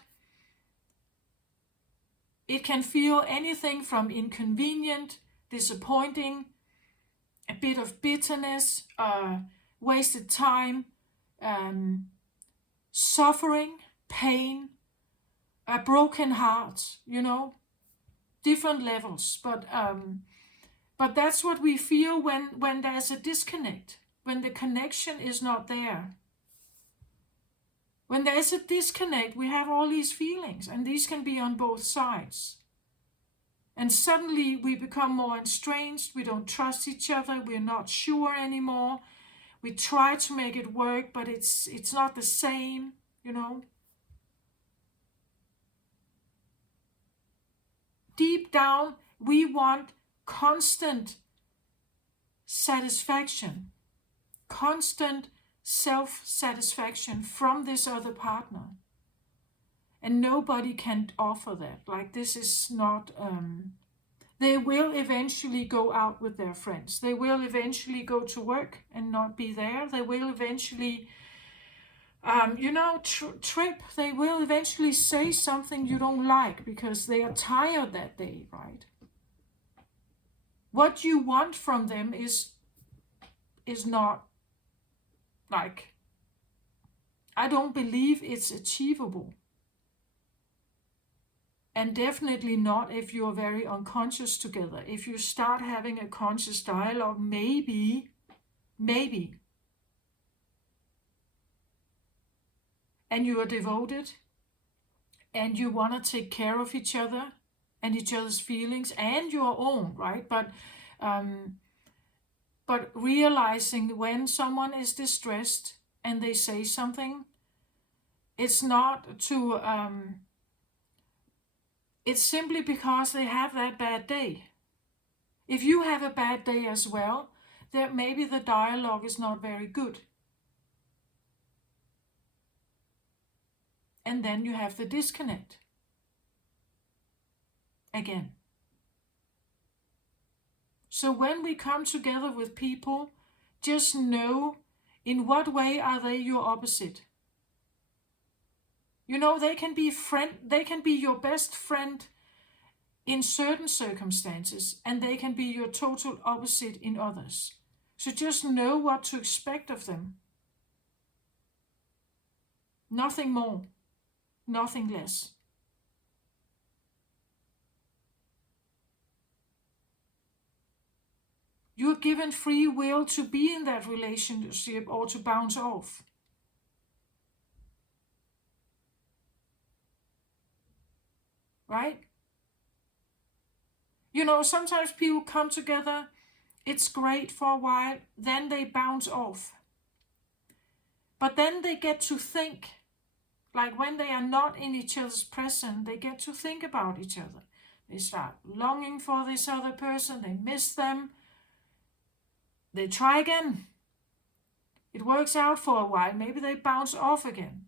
it can feel anything from inconvenient, disappointing, a bit of bitterness, wasted time, suffering, pain, a broken heart, different levels. But that's what we feel when there's a disconnect, when the connection is not there. When there's a disconnect, we have all these feelings, and these can be on both sides. And suddenly we become more estranged, we don't trust each other, we're not sure anymore. We try to make it work, but it's not the same, Deep down, we want constant satisfaction, constant self-satisfaction from this other partner. And nobody can offer that. Like, this is not... They will eventually go out with their friends. They will eventually go to work and not be there. They will eventually, trip. They will eventually say something you don't like because they are tired that day, right? What you want from them is not, I don't believe it's achievable. And definitely not if you are very unconscious together. If you start having a conscious dialogue, maybe, and you are devoted, and you want to take care of each other, and each other's feelings, and your own, right? But realizing when someone is distressed and they say something, it's not to... it's simply because they have that bad day. If you have a bad day as well, then maybe the dialogue is not very good. And then you have the disconnect. Again. So when we come together with people, just know in what way are they your opposite. They can be your best friend in certain circumstances, and they can be your total opposite in others. So just know what to expect of them. Nothing more, nothing less. You're given free will to be in that relationship or to bounce off. Right? You know, sometimes people come together, it's great for a while, then they bounce off. But then they get to think, like when they are not in each other's presence, they get to think about each other. They start longing for this other person, they miss them. They try again. It works out for a while, maybe they bounce off again.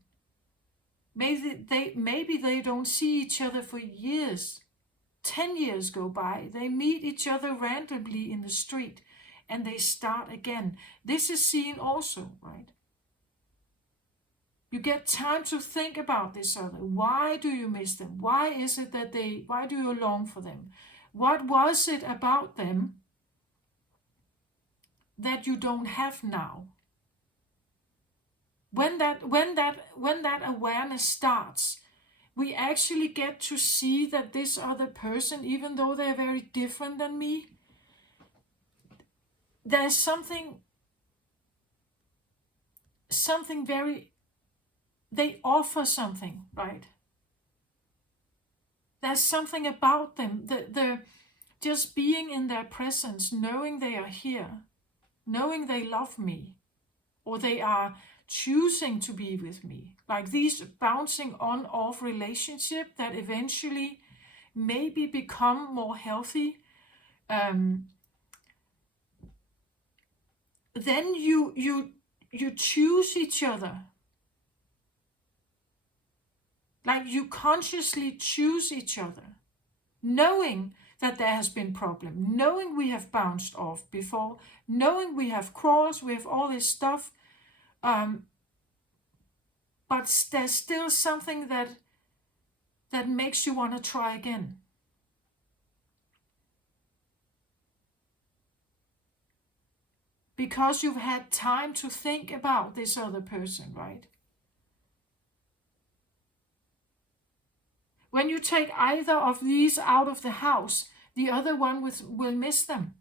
Maybe they don't see each other for years. 10 years go by, they meet each other randomly in the street and they start again. This is seen also, right? You get time to think about this other. Why do you miss them? Why is it that why do you long for them? What was it about them that you don't have now? When that awareness starts, we actually get to see that this other person, even though they're very different than me, there's something very, they offer something, right? There's something about them, the just being in their presence, knowing they are here, knowing they love me, or they are choosing to be with me, like these bouncing on off relationship that eventually maybe become more healthy. Then you choose each other, like you consciously choose each other, knowing that there has been problem, knowing we have bounced off before, knowing we have quarrels, we have all this stuff. But there's still something that makes you want to try again. Because you've had time to think about this other person, right? When you take either of these out of the house, the other one will miss them.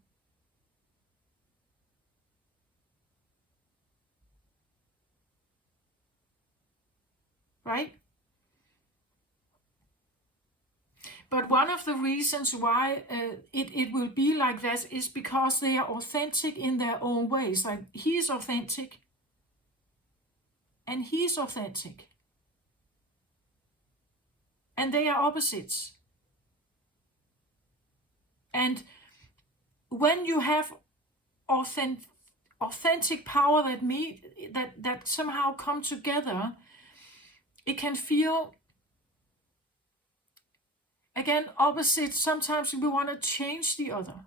Right? But one of the reasons why it will be like that is because they are authentic in their own ways. Like he is authentic and he's authentic. And they are opposites. And when you have authentic power that somehow come together, it can feel, again, opposite. Sometimes we want to change the other.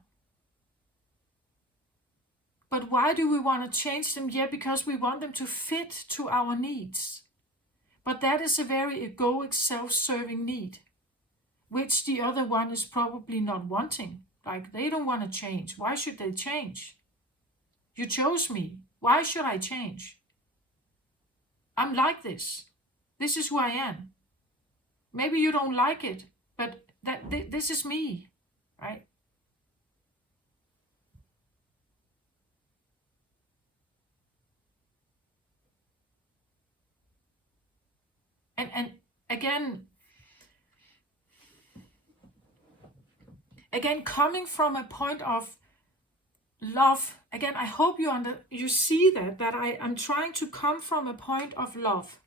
But why do we want to change them? Yeah, because we want them to fit to our needs. But that is a very egoic, self-serving need, which the other one is probably not wanting. Like they don't want to change. Why should they change? You chose me. Why should I change? I'm like this. This is who I am. Maybe you don't like it, but this is me, right? And again, coming from a point of love, again, I hope you see that I'm trying to come from a point of love,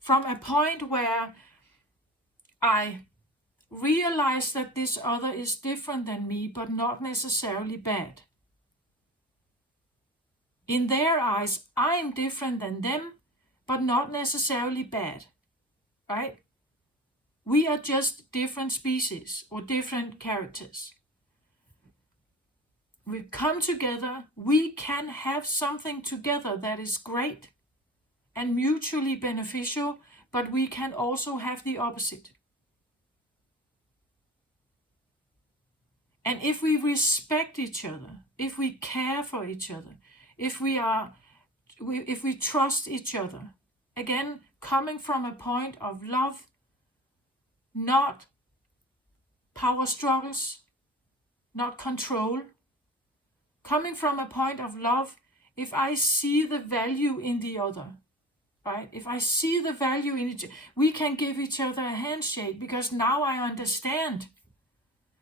from a point where I realize that this other is different than me, but not necessarily bad. In their eyes, I am different than them, but not necessarily bad, right? We are just different species or different characters. We come together, we can have something together that is great and mutually beneficial, but we can also have the opposite. And if we respect each other, if we care for each other, if we trust each other, again, coming from a point of love, not power struggles, not control, coming from a point of love, if I see the value in the other, right? If I see the value in each, we can give each other a handshake because now I understand.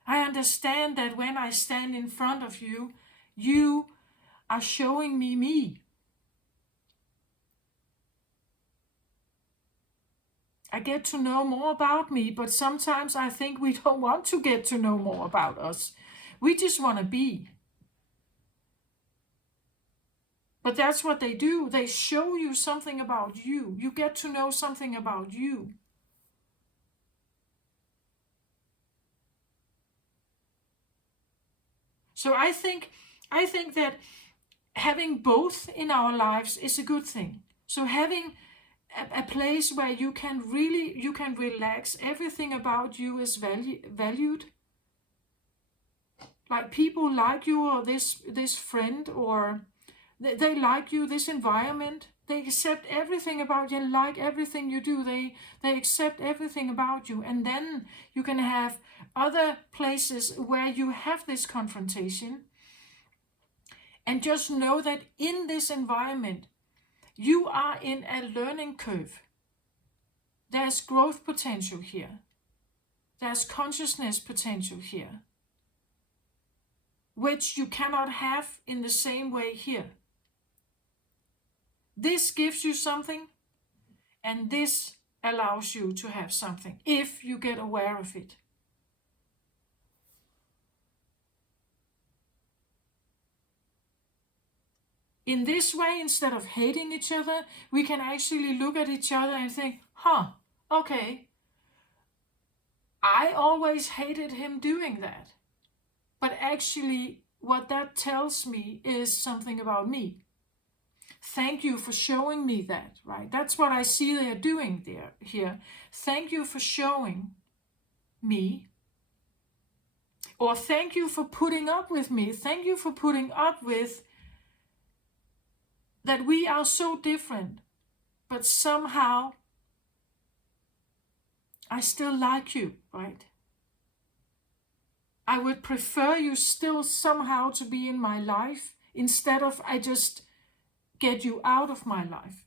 I understand that when I stand in front of you, you are showing me me. I get to know more about me, but sometimes I think we don't want to get to know more about us. We just want to be. But that's what they do. They show you something about you. You get to know something about you. So I think that having both in our lives is a good thing. So having a place where you can relax, everything about you is valued. Like people like you, or this friend, or they like you, this environment. They accept everything about you, like everything you do. They accept everything about you. And then you can have other places where you have this confrontation. And just know that in this environment, you are in a learning curve. There's growth potential here. There's consciousness potential here, which you cannot have in the same way here. This gives you something, and this allows you to have something, if you get aware of it. In this way, instead of hating each other, we can actually look at each other and think, okay, I always hated him doing that. But actually, what that tells me is something about me. Thank you for showing me that, right? That's what I see they're doing here. Thank you for showing me. Or thank you for putting up with me. Thank you for putting up with that we are so different, but somehow I still like you, right? I would prefer you still somehow to be in my life instead of I just get you out of my life.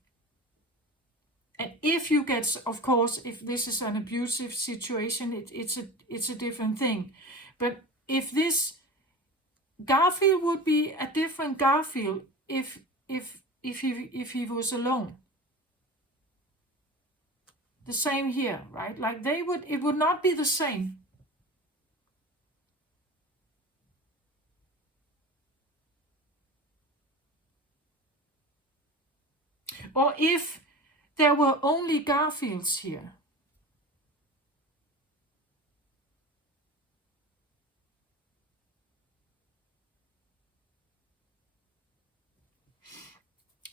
And if you get, of course, if this is an abusive situation, it's a different thing. But if this Garfield would be a different Garfield if he was alone. The same here, right? Like it would not be the same. Or if there were only Garfields here.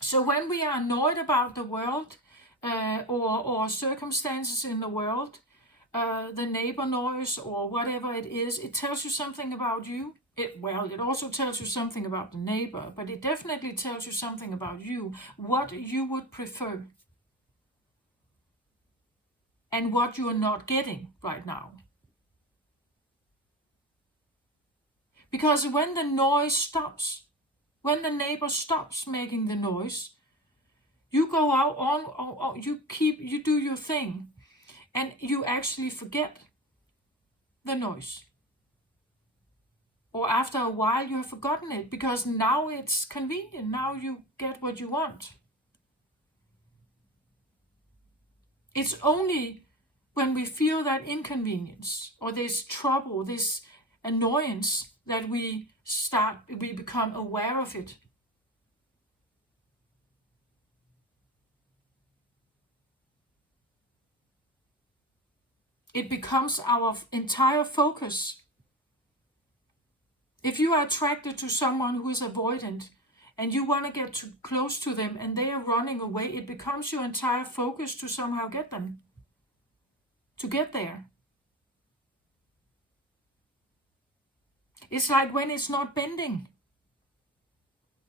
So when we are annoyed about the world or circumstances in the world, the neighbor noise or whatever it is, it tells you something about you. It also tells you something about the neighbor, but it definitely tells you something about you, what you would prefer and what you are not getting right now. Because when the noise stops, when the neighbor stops making the noise, you go out on, you do your thing, and you actually forget the noise. Or after a while you have forgotten it, because now it's convenient, now you get what you want. It's only when we feel that inconvenience or this trouble, this annoyance, that we become aware of it. It becomes our entire focus. If you are attracted to someone who is avoidant and you want to get too close to them and they are running away, it becomes your entire focus to somehow get them, to get there. It's like when it's not bending.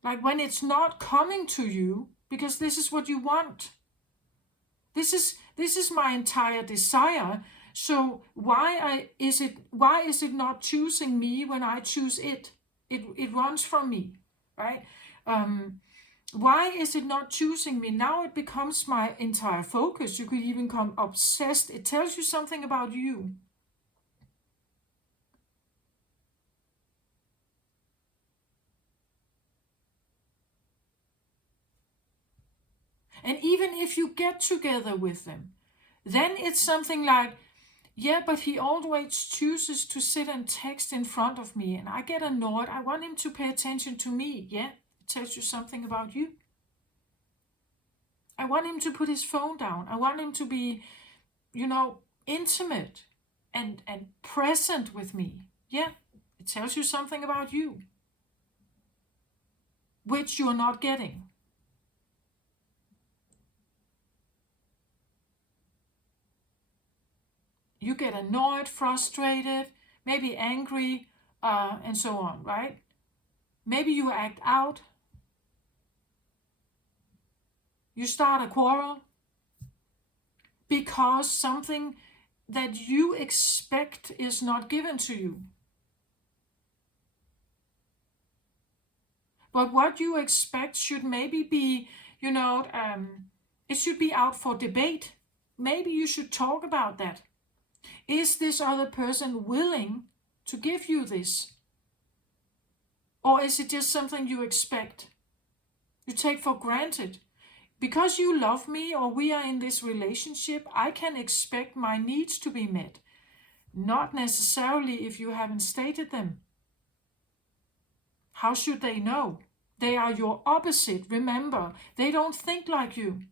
Like when it's not coming to you because this is what you want. This is my entire desire. So why is it not choosing me when I choose it? It runs from me, right? Why is it not choosing me? Now it becomes my entire focus. You could even become obsessed. It tells you something about you. And even if you get together with them, then it's something like, yeah, but he always chooses to sit and text in front of me, and I get annoyed. I want him to pay attention to me. Yeah, it tells you something about you. I want him to put his phone down. I want him to be, intimate and present with me. Yeah, it tells you something about you, which you're not getting. You get annoyed, frustrated, maybe angry, and so on, right? Maybe you act out. You start a quarrel because something that you expect is not given to you. But what you expect should maybe be, it should be out for debate. Maybe you should talk about that. Is this other person willing to give you this? Or is it just something you expect? You take for granted. Because you love me or we are in this relationship, I can expect my needs to be met. Not necessarily if you haven't stated them. How should they know? They are your opposite. Remember, they don't think like you.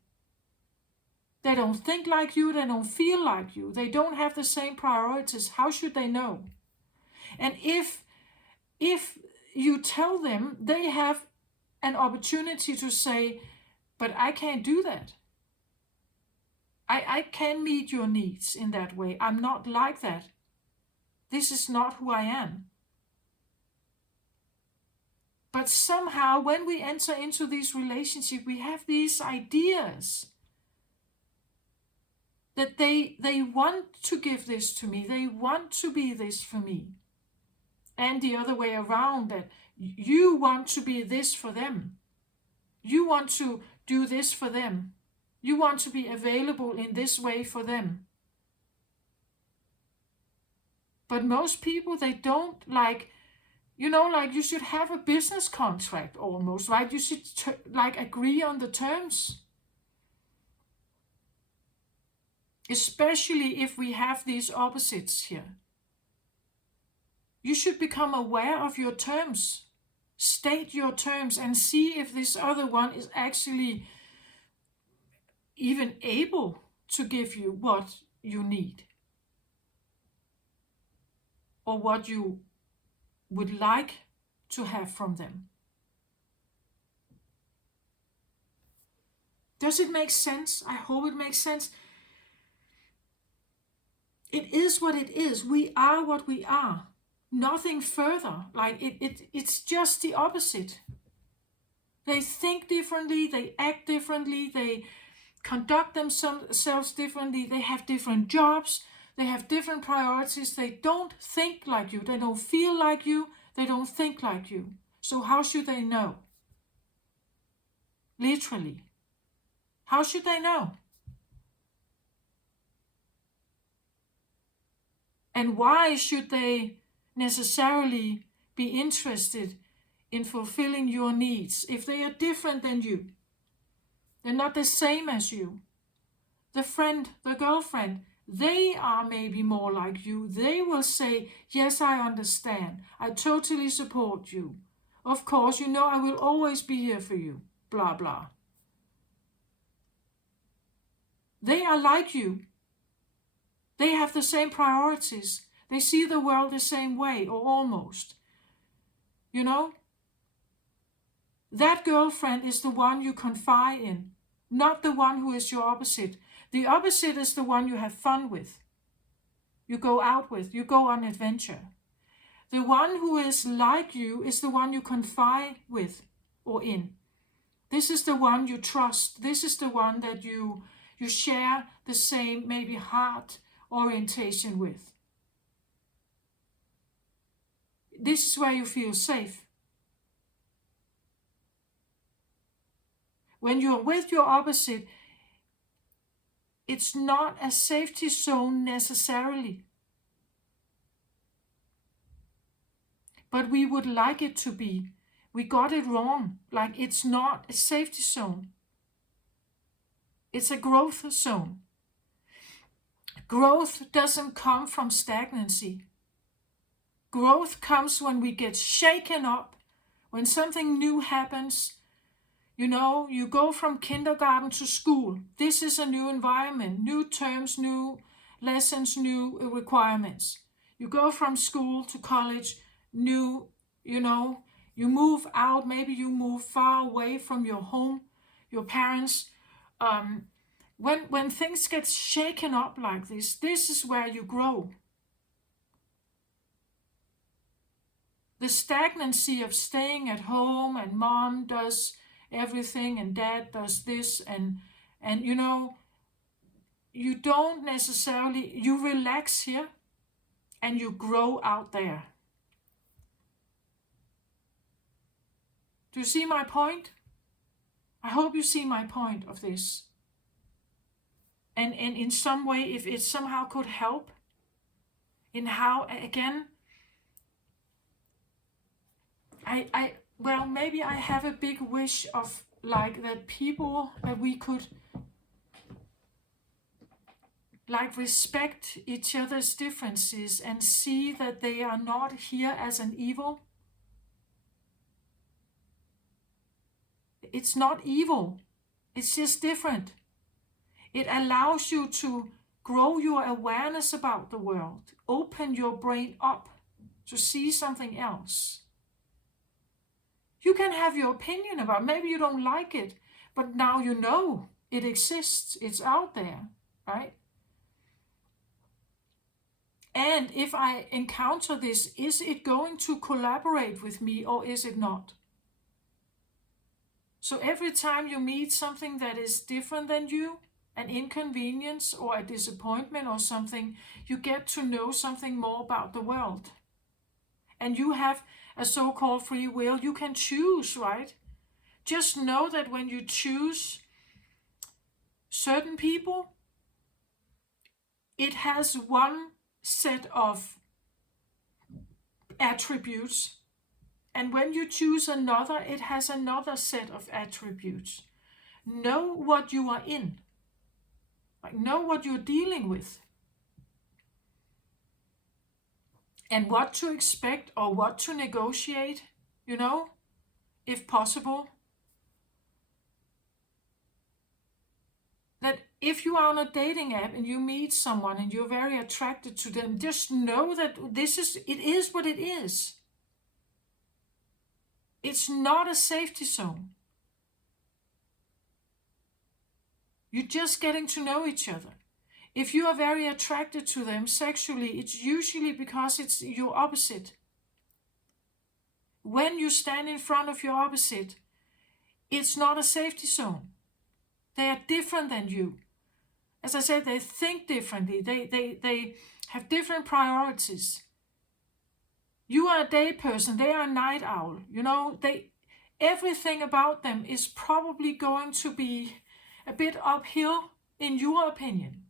They don't think like you. They don't feel like you. They don't have the same priorities. How should they know? And if you tell them, they have an opportunity to say, but I can't do that. I can meet your needs in that way. I'm not like that. This is not who I am. But somehow when we enter into this relationship, we have these ideas that they want to give this to me. They want to be this for me. And the other way around, that you want to be this for them. You want to do this for them. You want to be available in this way for them. But most people, they don't like you should have a business contract almost, right? You should agree on the terms. Especially if we have these opposites here. You should become aware of your terms. State your terms and see if this other one is actually even able to give you what you need. Or what you would like to have from them. Does it make sense? I hope it makes sense. It is what it is. We are what we are. Nothing further. It's just the opposite. They think differently, they act differently, they conduct themselves differently, they have different jobs, they have different priorities, they don't think like you, they don't feel like you, they don't think like you. So how should they know? Literally. How should they know? And why should they necessarily be interested in fulfilling your needs if they are different than you? They're not the same as you. The friend, the girlfriend, they are maybe more like you. They will say, yes, I understand. I totally support you. Of course, I will always be here for you. Blah, blah. They are like you. They have the same priorities. They see the world the same way, or almost. That girlfriend is the one you confide in, not the one who is your opposite. The opposite is the one you have fun with. You go out with, you go on adventure. The one who is like you is the one you confide with or in. This is the one you trust. This is the one that you share the same maybe heart orientation with. This is where you feel safe. When you're with your opposite, it's not a safety zone necessarily, but we would like it to be. We got it wrong. Like, it's not a safety zone. It's a growth zone. Growth doesn't come from stagnancy. Growth comes when we get shaken up, when something new happens. You know, you go from kindergarten to school. This is a new environment, new terms, new lessons, new requirements. You go from school to college, new, you move out, maybe you move far away from your home, your parents. When things get shaken up like this is where you grow. The stagnancy of staying at home and mom does everything and dad does this and you don't necessarily, you relax here and you grow out there. Do you see my point? I hope you see my point of this. And in some way, if it somehow could help in how, again, maybe I have a big wish of like that people, that we could like respect each other's differences and see that they are not here as an evil. It's not evil. It's just different. It allows you to grow your awareness about the world, open your brain up to see something else. You can have your opinion about it. Maybe you don't like it, but now you know it exists. It's out there, right? And if I encounter this, is it going to collaborate with me or is it not? So every time you meet something that is different than you, an inconvenience or a disappointment or something, you get to know something more about the world. And you have a so-called free will. You can choose, right? Just know that when you choose certain people, it has one set of attributes. And when you choose another, it has another set of attributes. Know what you are in. Like, know what you're dealing with. And what to expect or what to negotiate, if possible. That if you are on a dating app and you meet someone and you're very attracted to them, just know that it is what it is. It's not a safety zone. You're just getting to know each other. If you are very attracted to them sexually, it's usually because it's your opposite. When you stand in front of your opposite, it's not a safety zone. They are different than you. As I said, they think differently. They have different priorities. You are a day person, they are a night owl. Everything about them is probably going to be a bit uphill in your opinion.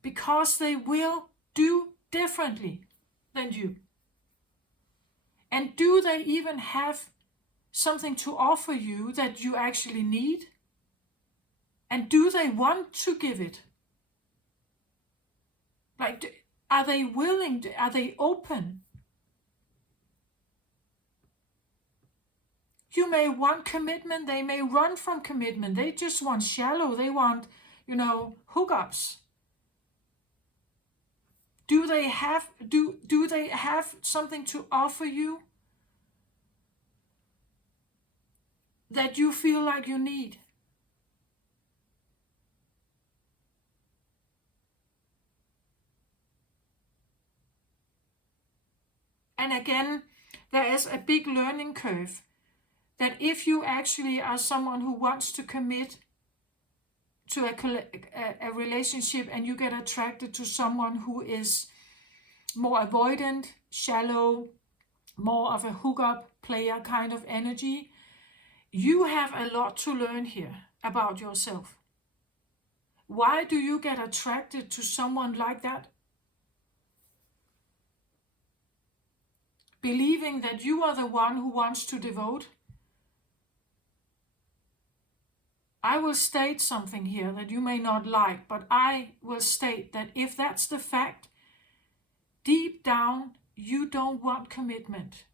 Because they will do differently than you. And do they even have something to offer you that you actually need? And do they want to give it? Like, are they willing? Are they open? You may want commitment. They may run from commitment. They just want shallow. They want, hookups. Do they have something to offer you that you feel like you need? And again, there is a big learning curve that if you actually are someone who wants to commit to a relationship and you get attracted to someone who is more avoidant, shallow, more of a hookup player kind of energy, you have a lot to learn here about yourself. Why do you get attracted to someone like that? Believing that you are the one who wants to devote. I will state something here that you may not like, but I will state that if that's the fact, deep down, you don't want commitment.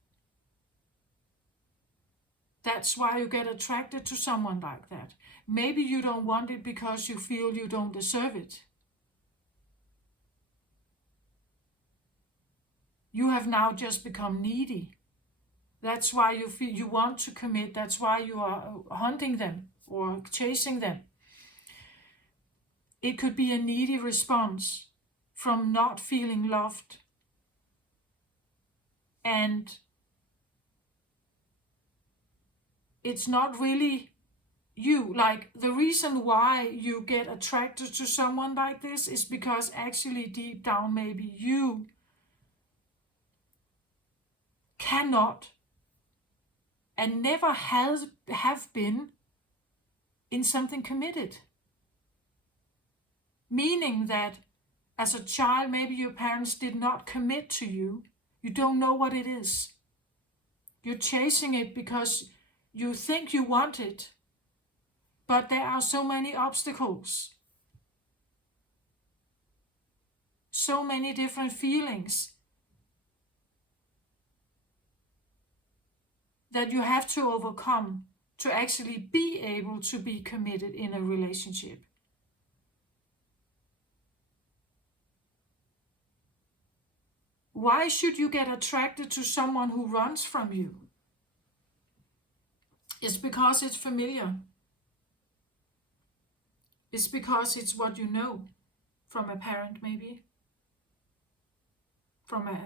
That's why you get attracted to someone like that. Maybe you don't want it because you feel you don't deserve it. You have now just become needy. That's why you feel you want to commit. That's why you are hunting them or chasing them. It could be a needy response from not feeling loved. And it's not really you. Like, the reason why you get attracted to someone like this is because actually deep down maybe you cannot and never have been in something committed. Meaning that as a child, maybe your parents did not commit to you. You don't know what it is. You're chasing it because you think you want it, but there are so many obstacles, so many different feelings that you have to overcome to actually be able to be committed in a relationship. Why should you get attracted to someone who runs from you? It's because it's familiar. It's because it's what you know from a parent, maybe.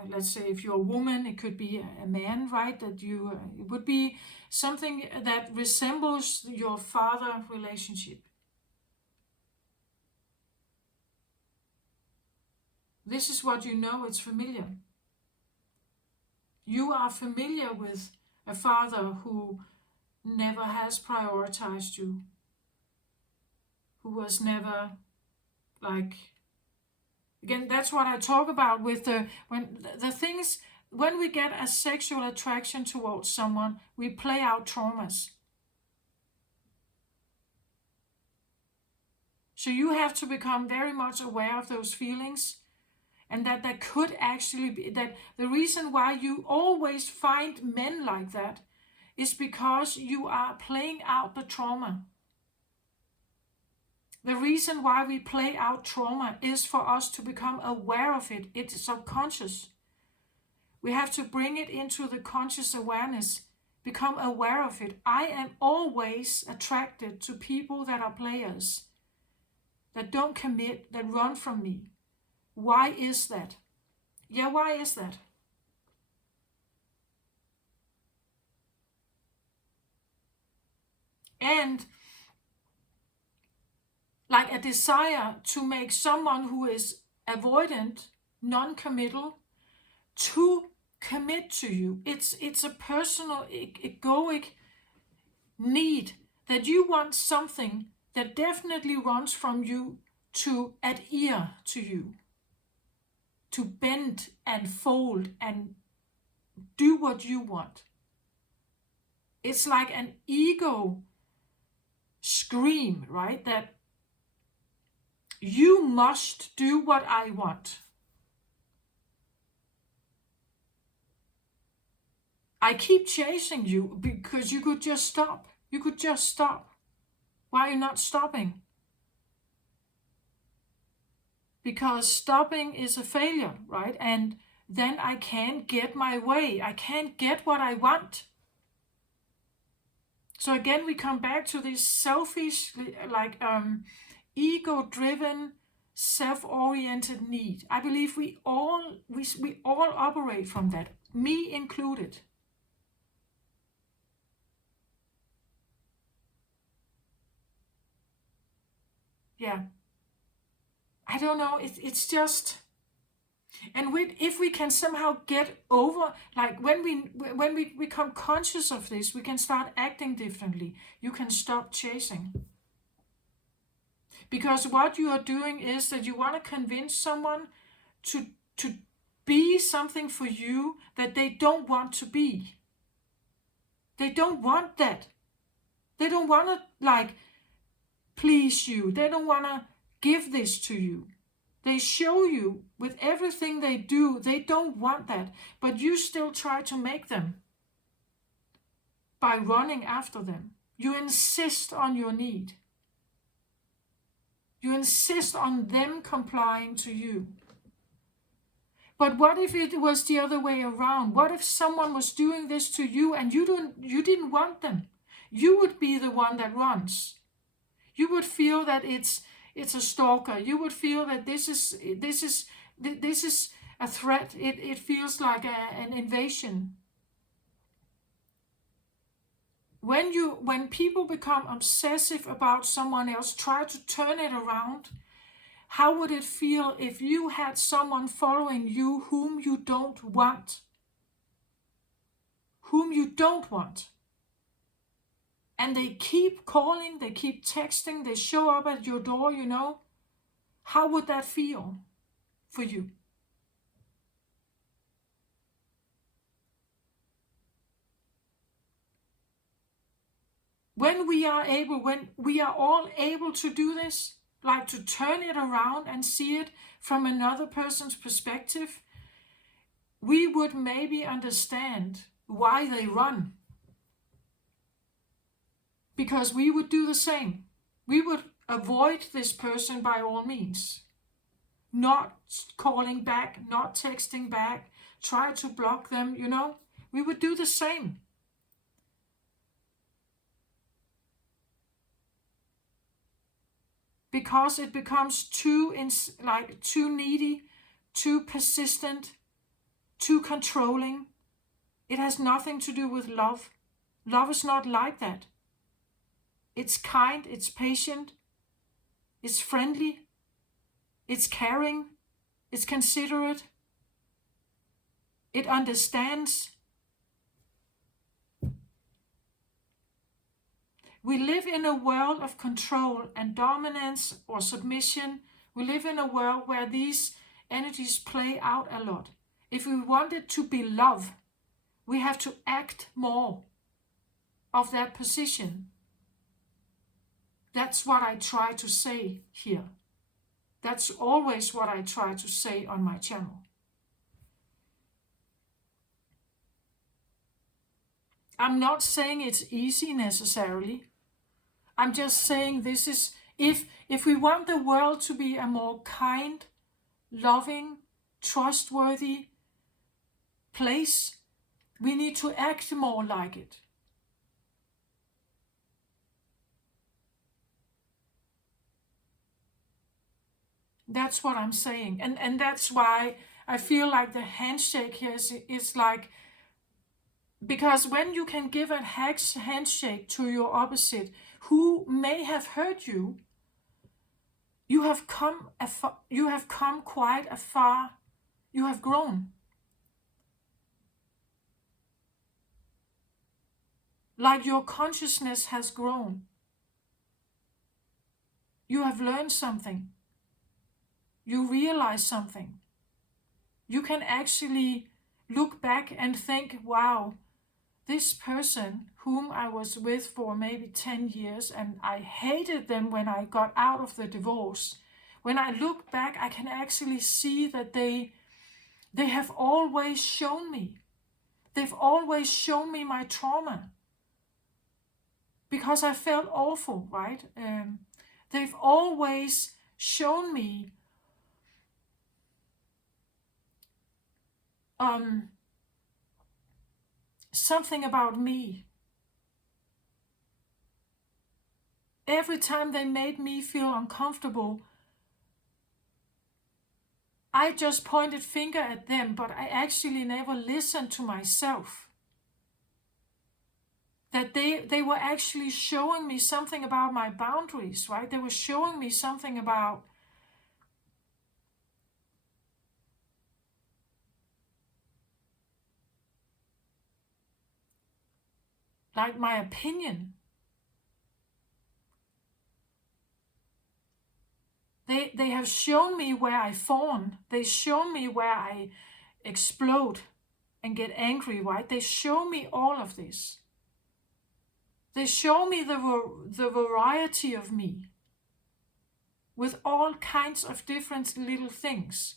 Let's say if you're a woman, it could be a man, right? It would be something that resembles your father relationship. This is what you know, it's familiar. You are familiar with a father who never has prioritized you, who was never like, again, that's what I talk about with the things, when we get a sexual attraction towards someone, we play out traumas. So you have to become very much aware of those feelings, and that could actually be, that the reason why you always find men like that is because you are playing out the trauma. The reason why we play out trauma is for us to become aware of it. It's subconscious. We have to bring it into the conscious awareness, become aware of it. I am always attracted to people that are players, that don't commit, that run from me. Why is that? Yeah, why is that? And like a desire to make someone who is avoidant, non-committal, to commit to you. It's a personal, egoic need that you want something that definitely runs from you to adhere to you, to bend and fold and do what you want. It's like an ego scream, right? That you must do what I want. I keep chasing you because you could just stop. You could just stop. Why are you not stopping? Because stopping is a failure, right? And then I can't get my way. I can't get what I want. So again, we come back to this selfish, like ego-driven, self-oriented need. I believe we all operate from that. me included. Yeah. I don't know, it's just, and if we can somehow get over, like when we become conscious of this, we can start acting differently. You can stop chasing. Because what you are doing is that you want to convince someone to to be something for you that they don't want to be. They don't want that. They don't want to like please you. They don't want to give this to you. They show you with everything they do, they don't want that, but you still try to make them by running after them. You insist on your need. You insist on them complying to you. But what if it was the other way around? What if someone was doing this to you and you didn't want them? You would be the one that runs. You would feel that it's a stalker. You would feel that this is a threat. It feels like an invasion. When people become obsessive about someone else, try to turn it around. How would it feel if you had someone following you whom you don't want? Whom you don't want. And they keep calling, they keep texting, they show up at your door, you know. How would that feel for you? When we are all able to do this, like to turn it around and see it from another person's perspective, we would maybe understand why they run. Because we would do the same. We would avoid this person by all means. Not calling back, not texting back, try to block them, you know. We would do the same. Because it becomes too needy, too persistent, too controlling. It has nothing to do with love. Love is not like that. It's kind, it's patient, it's friendly, it's caring, it's considerate, it understands. We live in a world of control and dominance or submission. We live in a world where these energies play out a lot. If we want it to be love, we have to act more of that position. That's what I try to say here. That's always what I try to say on my channel. I'm not saying it's easy necessarily. I'm just saying this is, if we want the world to be a more kind, loving, trustworthy place, we need to act more like it. That's what I'm saying. And that's why I feel like the handshake here is like, because when you can give a handshake to your opposite who may have hurt you, you have come quite afar. You have grown. Like your consciousness has grown. You have learned something. You realize something. You can actually look back and think, wow, this person whom I was with for maybe 10 years and I hated them when I got out of the divorce. When I look back, I can actually see that they have always shown me. They've always shown me my trauma. Because I felt awful, right? They've always shown me something about me. Every time they made me feel uncomfortable, I just pointed finger at them, but I actually never listened to myself. That they were actually showing me something about my boundaries, right? They were showing me something about like my opinion. They have shown me where I fawn. They show me where I explode and get angry, right? They show me all of this. They show me the variety of me with all kinds of different little things.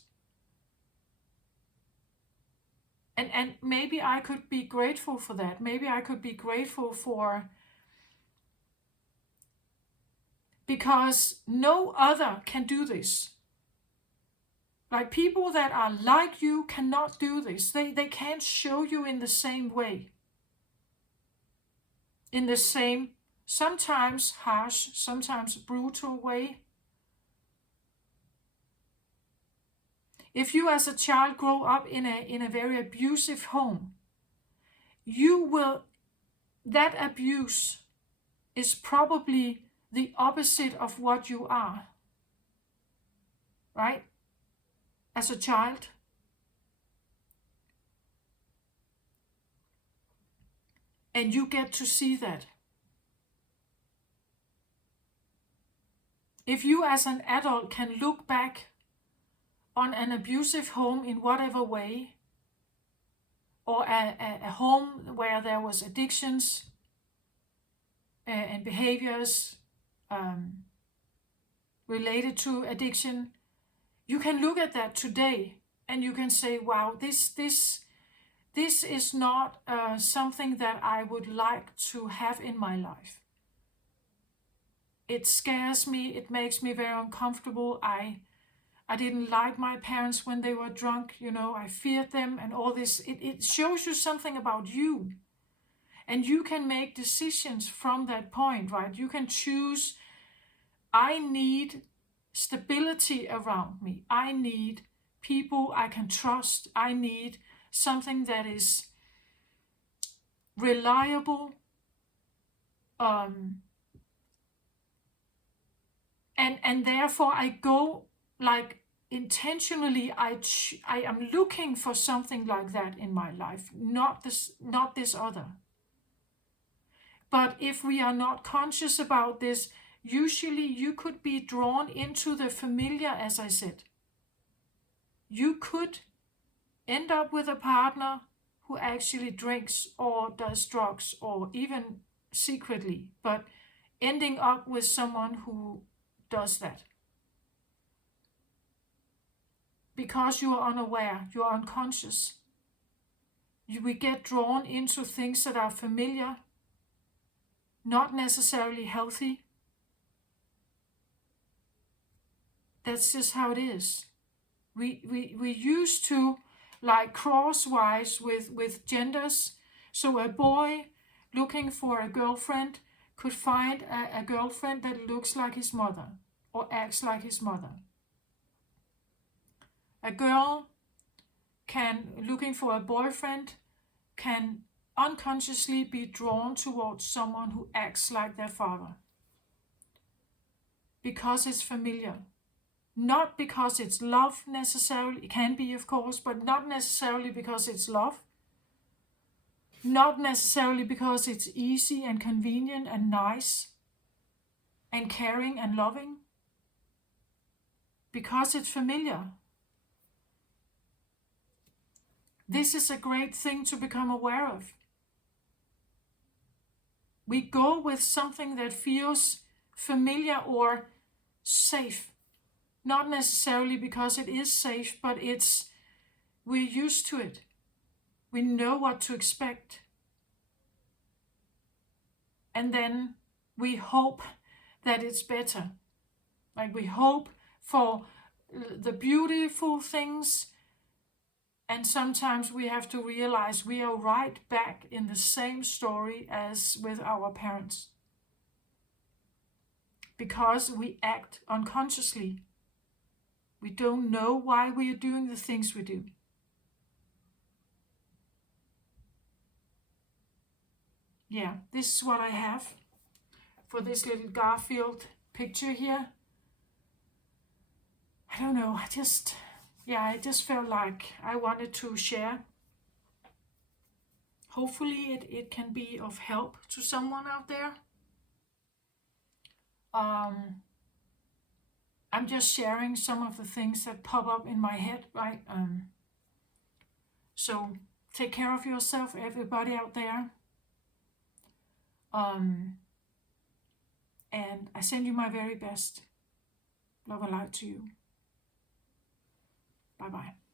And maybe I could be grateful for that. Maybe I could be grateful for, because no other can do this. Like people that are like you cannot do this. They can't show you in the same way. In the same, sometimes harsh, sometimes brutal way. If you as a child grow up in a very abusive home, that abuse is probably the opposite of what you are, right? As a child. And you get to see that. If you as an adult can look back on an abusive home in whatever way, or a home where there was addictions and behaviors related to addiction, you can look at that today and you can say, wow, this is not something that I would like to have in my life. It scares me, it makes me very uncomfortable. I didn't like my parents when they were drunk, I feared them and all this. It shows you something about you. And you can make decisions from that point, right? You can choose, I need stability around me. I need people I can trust. I need something that is reliable. And therefore I go like intentionally, I am looking for something like that in my life, not this other. But if we are not conscious about this, usually you could be drawn into the familiar, as I said. You could end up with a partner who actually drinks or does drugs, or even secretly, but ending up with someone who does that. Because you are unaware, you are unconscious. We get drawn into things that are familiar, not necessarily healthy. That's just how it is. We used to like crosswise with genders. So a boy looking for a girlfriend could find a girlfriend that looks like his mother or acts like his mother. A girl looking for a boyfriend can unconsciously be drawn towards someone who acts like their father. Because it's familiar. Not because it's love necessarily. It can be, of course, but not necessarily because it's love. Not necessarily because it's easy and convenient and nice and caring and loving. Because it's familiar. This is a great thing to become aware of. We go with something that feels familiar or safe. Not necessarily because it is safe, but we're used to it. We know what to expect. And then we hope that it's better. Like we hope for the beautiful things. And sometimes we have to realize we are right back in the same story as with our parents. Because we act unconsciously. We don't know why we are doing the things we do. Yeah, this is what I have for this little Garfield picture here. I don't know, I just felt like I wanted to share. Hopefully it can be of help to someone out there. I'm just sharing some of the things that pop up in my head, right? So take care of yourself, everybody out there. And I send you my very best. Love and light to you. Bye bye.